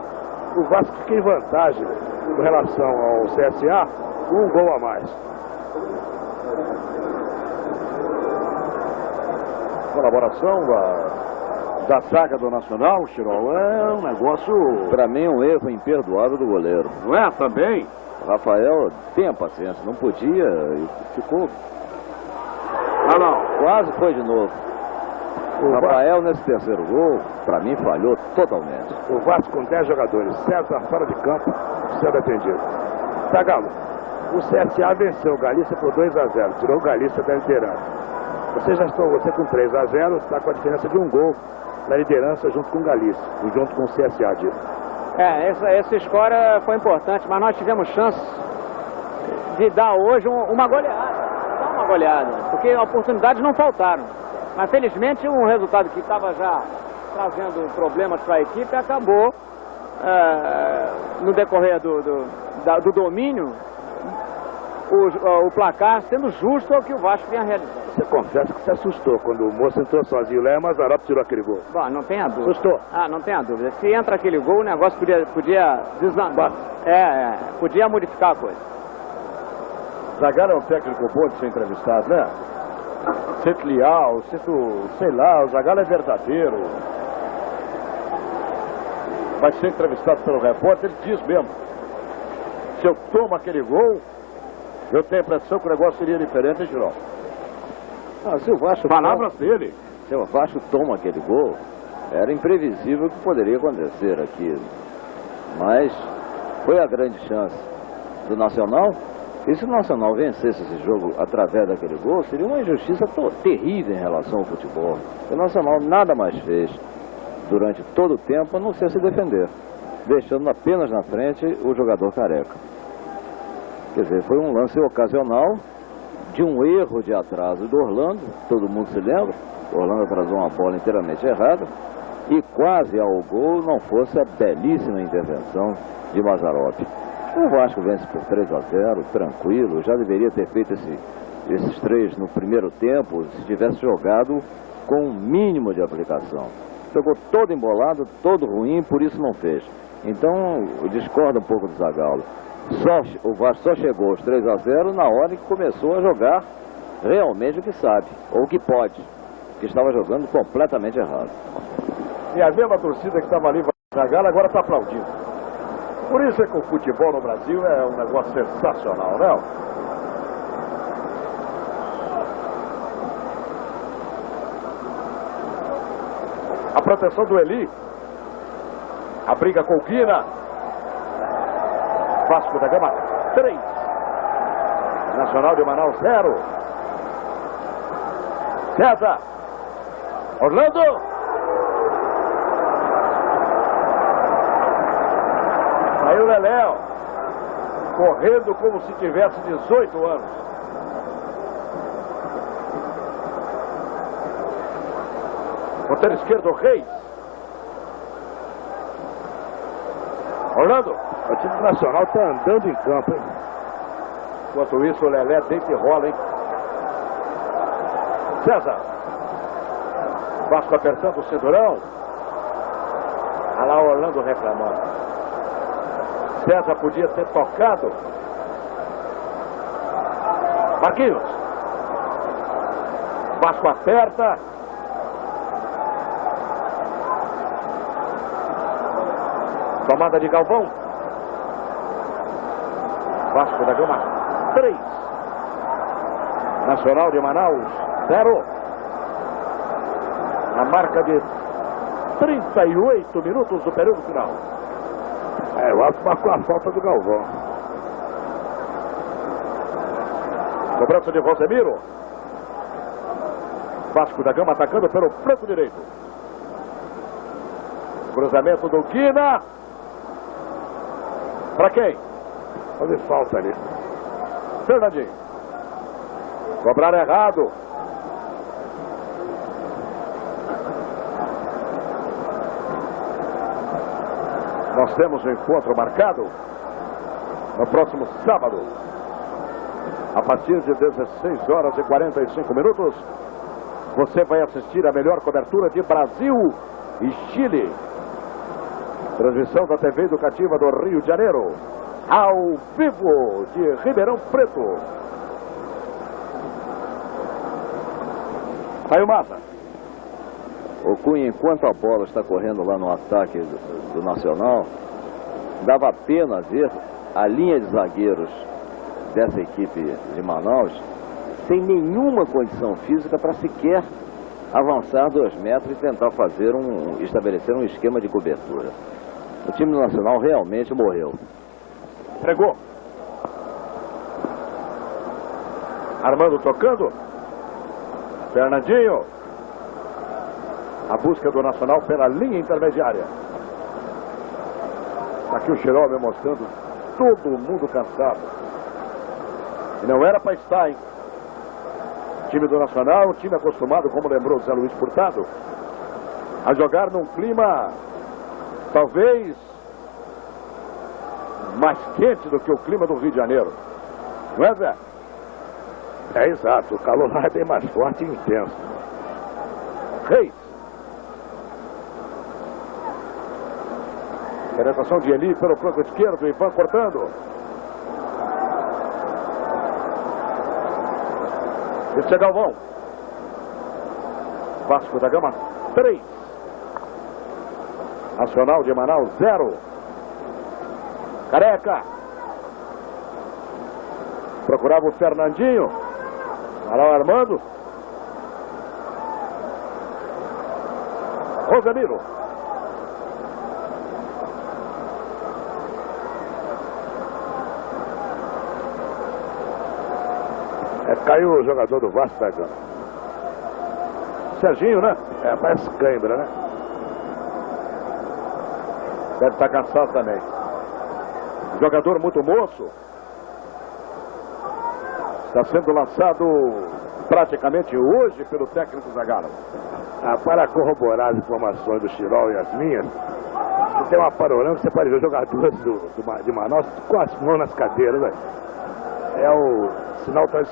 o Vasco fica em vantagem com relação ao CSA, com um gol a mais. Colaboração da zaga do Nacional, Chirol, é um negócio... Para mim, um erro imperdoável do goleiro. Não é também? Rafael, tenha paciência, não podia e ficou... Não. Quase foi de novo. O Rafael, nesse terceiro gol, para mim, falhou totalmente. O Vasco com 10 jogadores, César fora de campo, sendo atendido. Zagallo, o CSA venceu o Galícia por 2-0, tirou o Galícia da liderança. Você com 3-0, está com a diferença de um gol na liderança junto com o Galícia, e junto com o CSA, Diego. Esse score foi importante, mas nós tivemos chance de dar hoje uma goleada. Uma goleada, porque oportunidades não faltaram. Mas felizmente um resultado que estava já trazendo problemas para a equipe acabou no decorrer do domínio o placar sendo justo ao que o Vasco vinha realizando. Você confessa que se assustou quando o moço entrou sozinho lá e o Mazzaropi tirou aquele gol. Bom, não tem a dúvida. Assustou? Não tem a dúvida. Se entra aquele gol, o negócio podia desandar. Podia modificar a coisa. Zagallo é um técnico bom de ser entrevistado, né? Sinto leal, sei lá, o Zagallo é verdadeiro. Vai ser entrevistado pelo repórter, ele diz mesmo. Se eu tomo aquele gol, eu tenho a impressão que o negócio seria diferente, hein, Girão? Se o Vasco Palavras dele. Se o Vasco toma aquele gol, era imprevisível o que poderia acontecer aqui. Mas foi a grande chance do Nacional. E se o Nacional vencesse esse jogo através daquele gol, seria uma injustiça terrível em relação ao futebol. O Nacional nada mais fez durante todo o tempo a não ser se defender, deixando apenas na frente o jogador Careca. Quer dizer, foi um lance ocasional de um erro de atraso do Orlando, todo mundo se lembra. O Orlando atrasou uma bola inteiramente errada e quase ao gol, não fosse a belíssima intervenção de Mazzaropi. O Vasco vence por 3-0, tranquilo, já deveria ter feito esses 3 no primeiro tempo, se tivesse jogado com um mínimo de aplicação. Jogou todo embolado, todo ruim, por isso não fez. Então, eu discordo um pouco do Zagallo. O Vasco só chegou aos 3-0 na hora que começou a jogar realmente o que sabe, ou o que pode, que estava jogando completamente errado. E a mesma torcida que estava ali Zagallo agora está aplaudindo. Por isso é que o futebol no Brasil é um negócio sensacional, não? A proteção do Eli. A briga com o Quina. Vasco da Gama 3. Nacional de Manaus 0. César. Orlando. Saiu Leléo, correndo como se tivesse 18 anos. Ponteiro esquerdo, Reis. Orlando. O time nacional está andando em campo, hein? Enquanto isso, o Lelé deita e rola, hein? César. Vasco apertando o cinturão. Olha lá o Orlando reclamando. César podia ter tocado. Marquinhos. Vasco aperta. Tomada de Galvão. Vasco da Gama 3. Nacional de Manaus 0. A marca de 38 minutos do período final. O Vasco marcou a falta do Galvão. Cobrança de Rosemiro. Vasco da Gama atacando pelo flanco direito. Cruzamento do Quina. Para quem? Fazer falta ali. Fernandinho. Cobrar errado. Nós temos um encontro marcado no próximo sábado, a partir de 16 horas e 45 minutos. Você vai assistir a melhor cobertura de Brasil e Chile. Transmissão da TV Educativa do Rio de Janeiro, ao vivo de Ribeirão Preto. Aí o Massa. O Cunha, enquanto a bola está correndo lá no ataque do Nacional, dava pena ver a linha de zagueiros dessa equipe de Manaus sem nenhuma condição física para sequer avançar 2 metros e tentar estabelecer um esquema de cobertura. O time do Nacional realmente morreu. Entregou. Armando tocando. Fernandinho. A busca do Nacional pela linha intermediária. Aqui o Cherome mostrando todo mundo cansado. E não era para estar, hein? Time do Nacional, um time acostumado, como lembrou o Zé Luiz Furtado, a jogar num clima talvez mais quente do que o clima do Rio de Janeiro. Não é, Zé? É exato, o calor lá é bem mais forte e intenso. Reis. Penetração de Eli pelo flanco esquerdo, Ivan cortando. Esse é Galvão. Vasco da Gama 3. Nacional de Manaus 0. Careca. Procurava o Fernandinho. Olha lá o Armando. Rosemiro. Caiu o jogador do Vasco da Gama. Serginho, né? Parece cãibra, né? Deve estar cansado também. Jogador muito moço. Está sendo lançado praticamente hoje pelo técnico Zagallo. Para corroborar as informações do Chirol e as minhas, se tem uma panorama, você pode ver jogadores de Manaus com as mãos nas cadeiras, velho. É o sinal tradicional.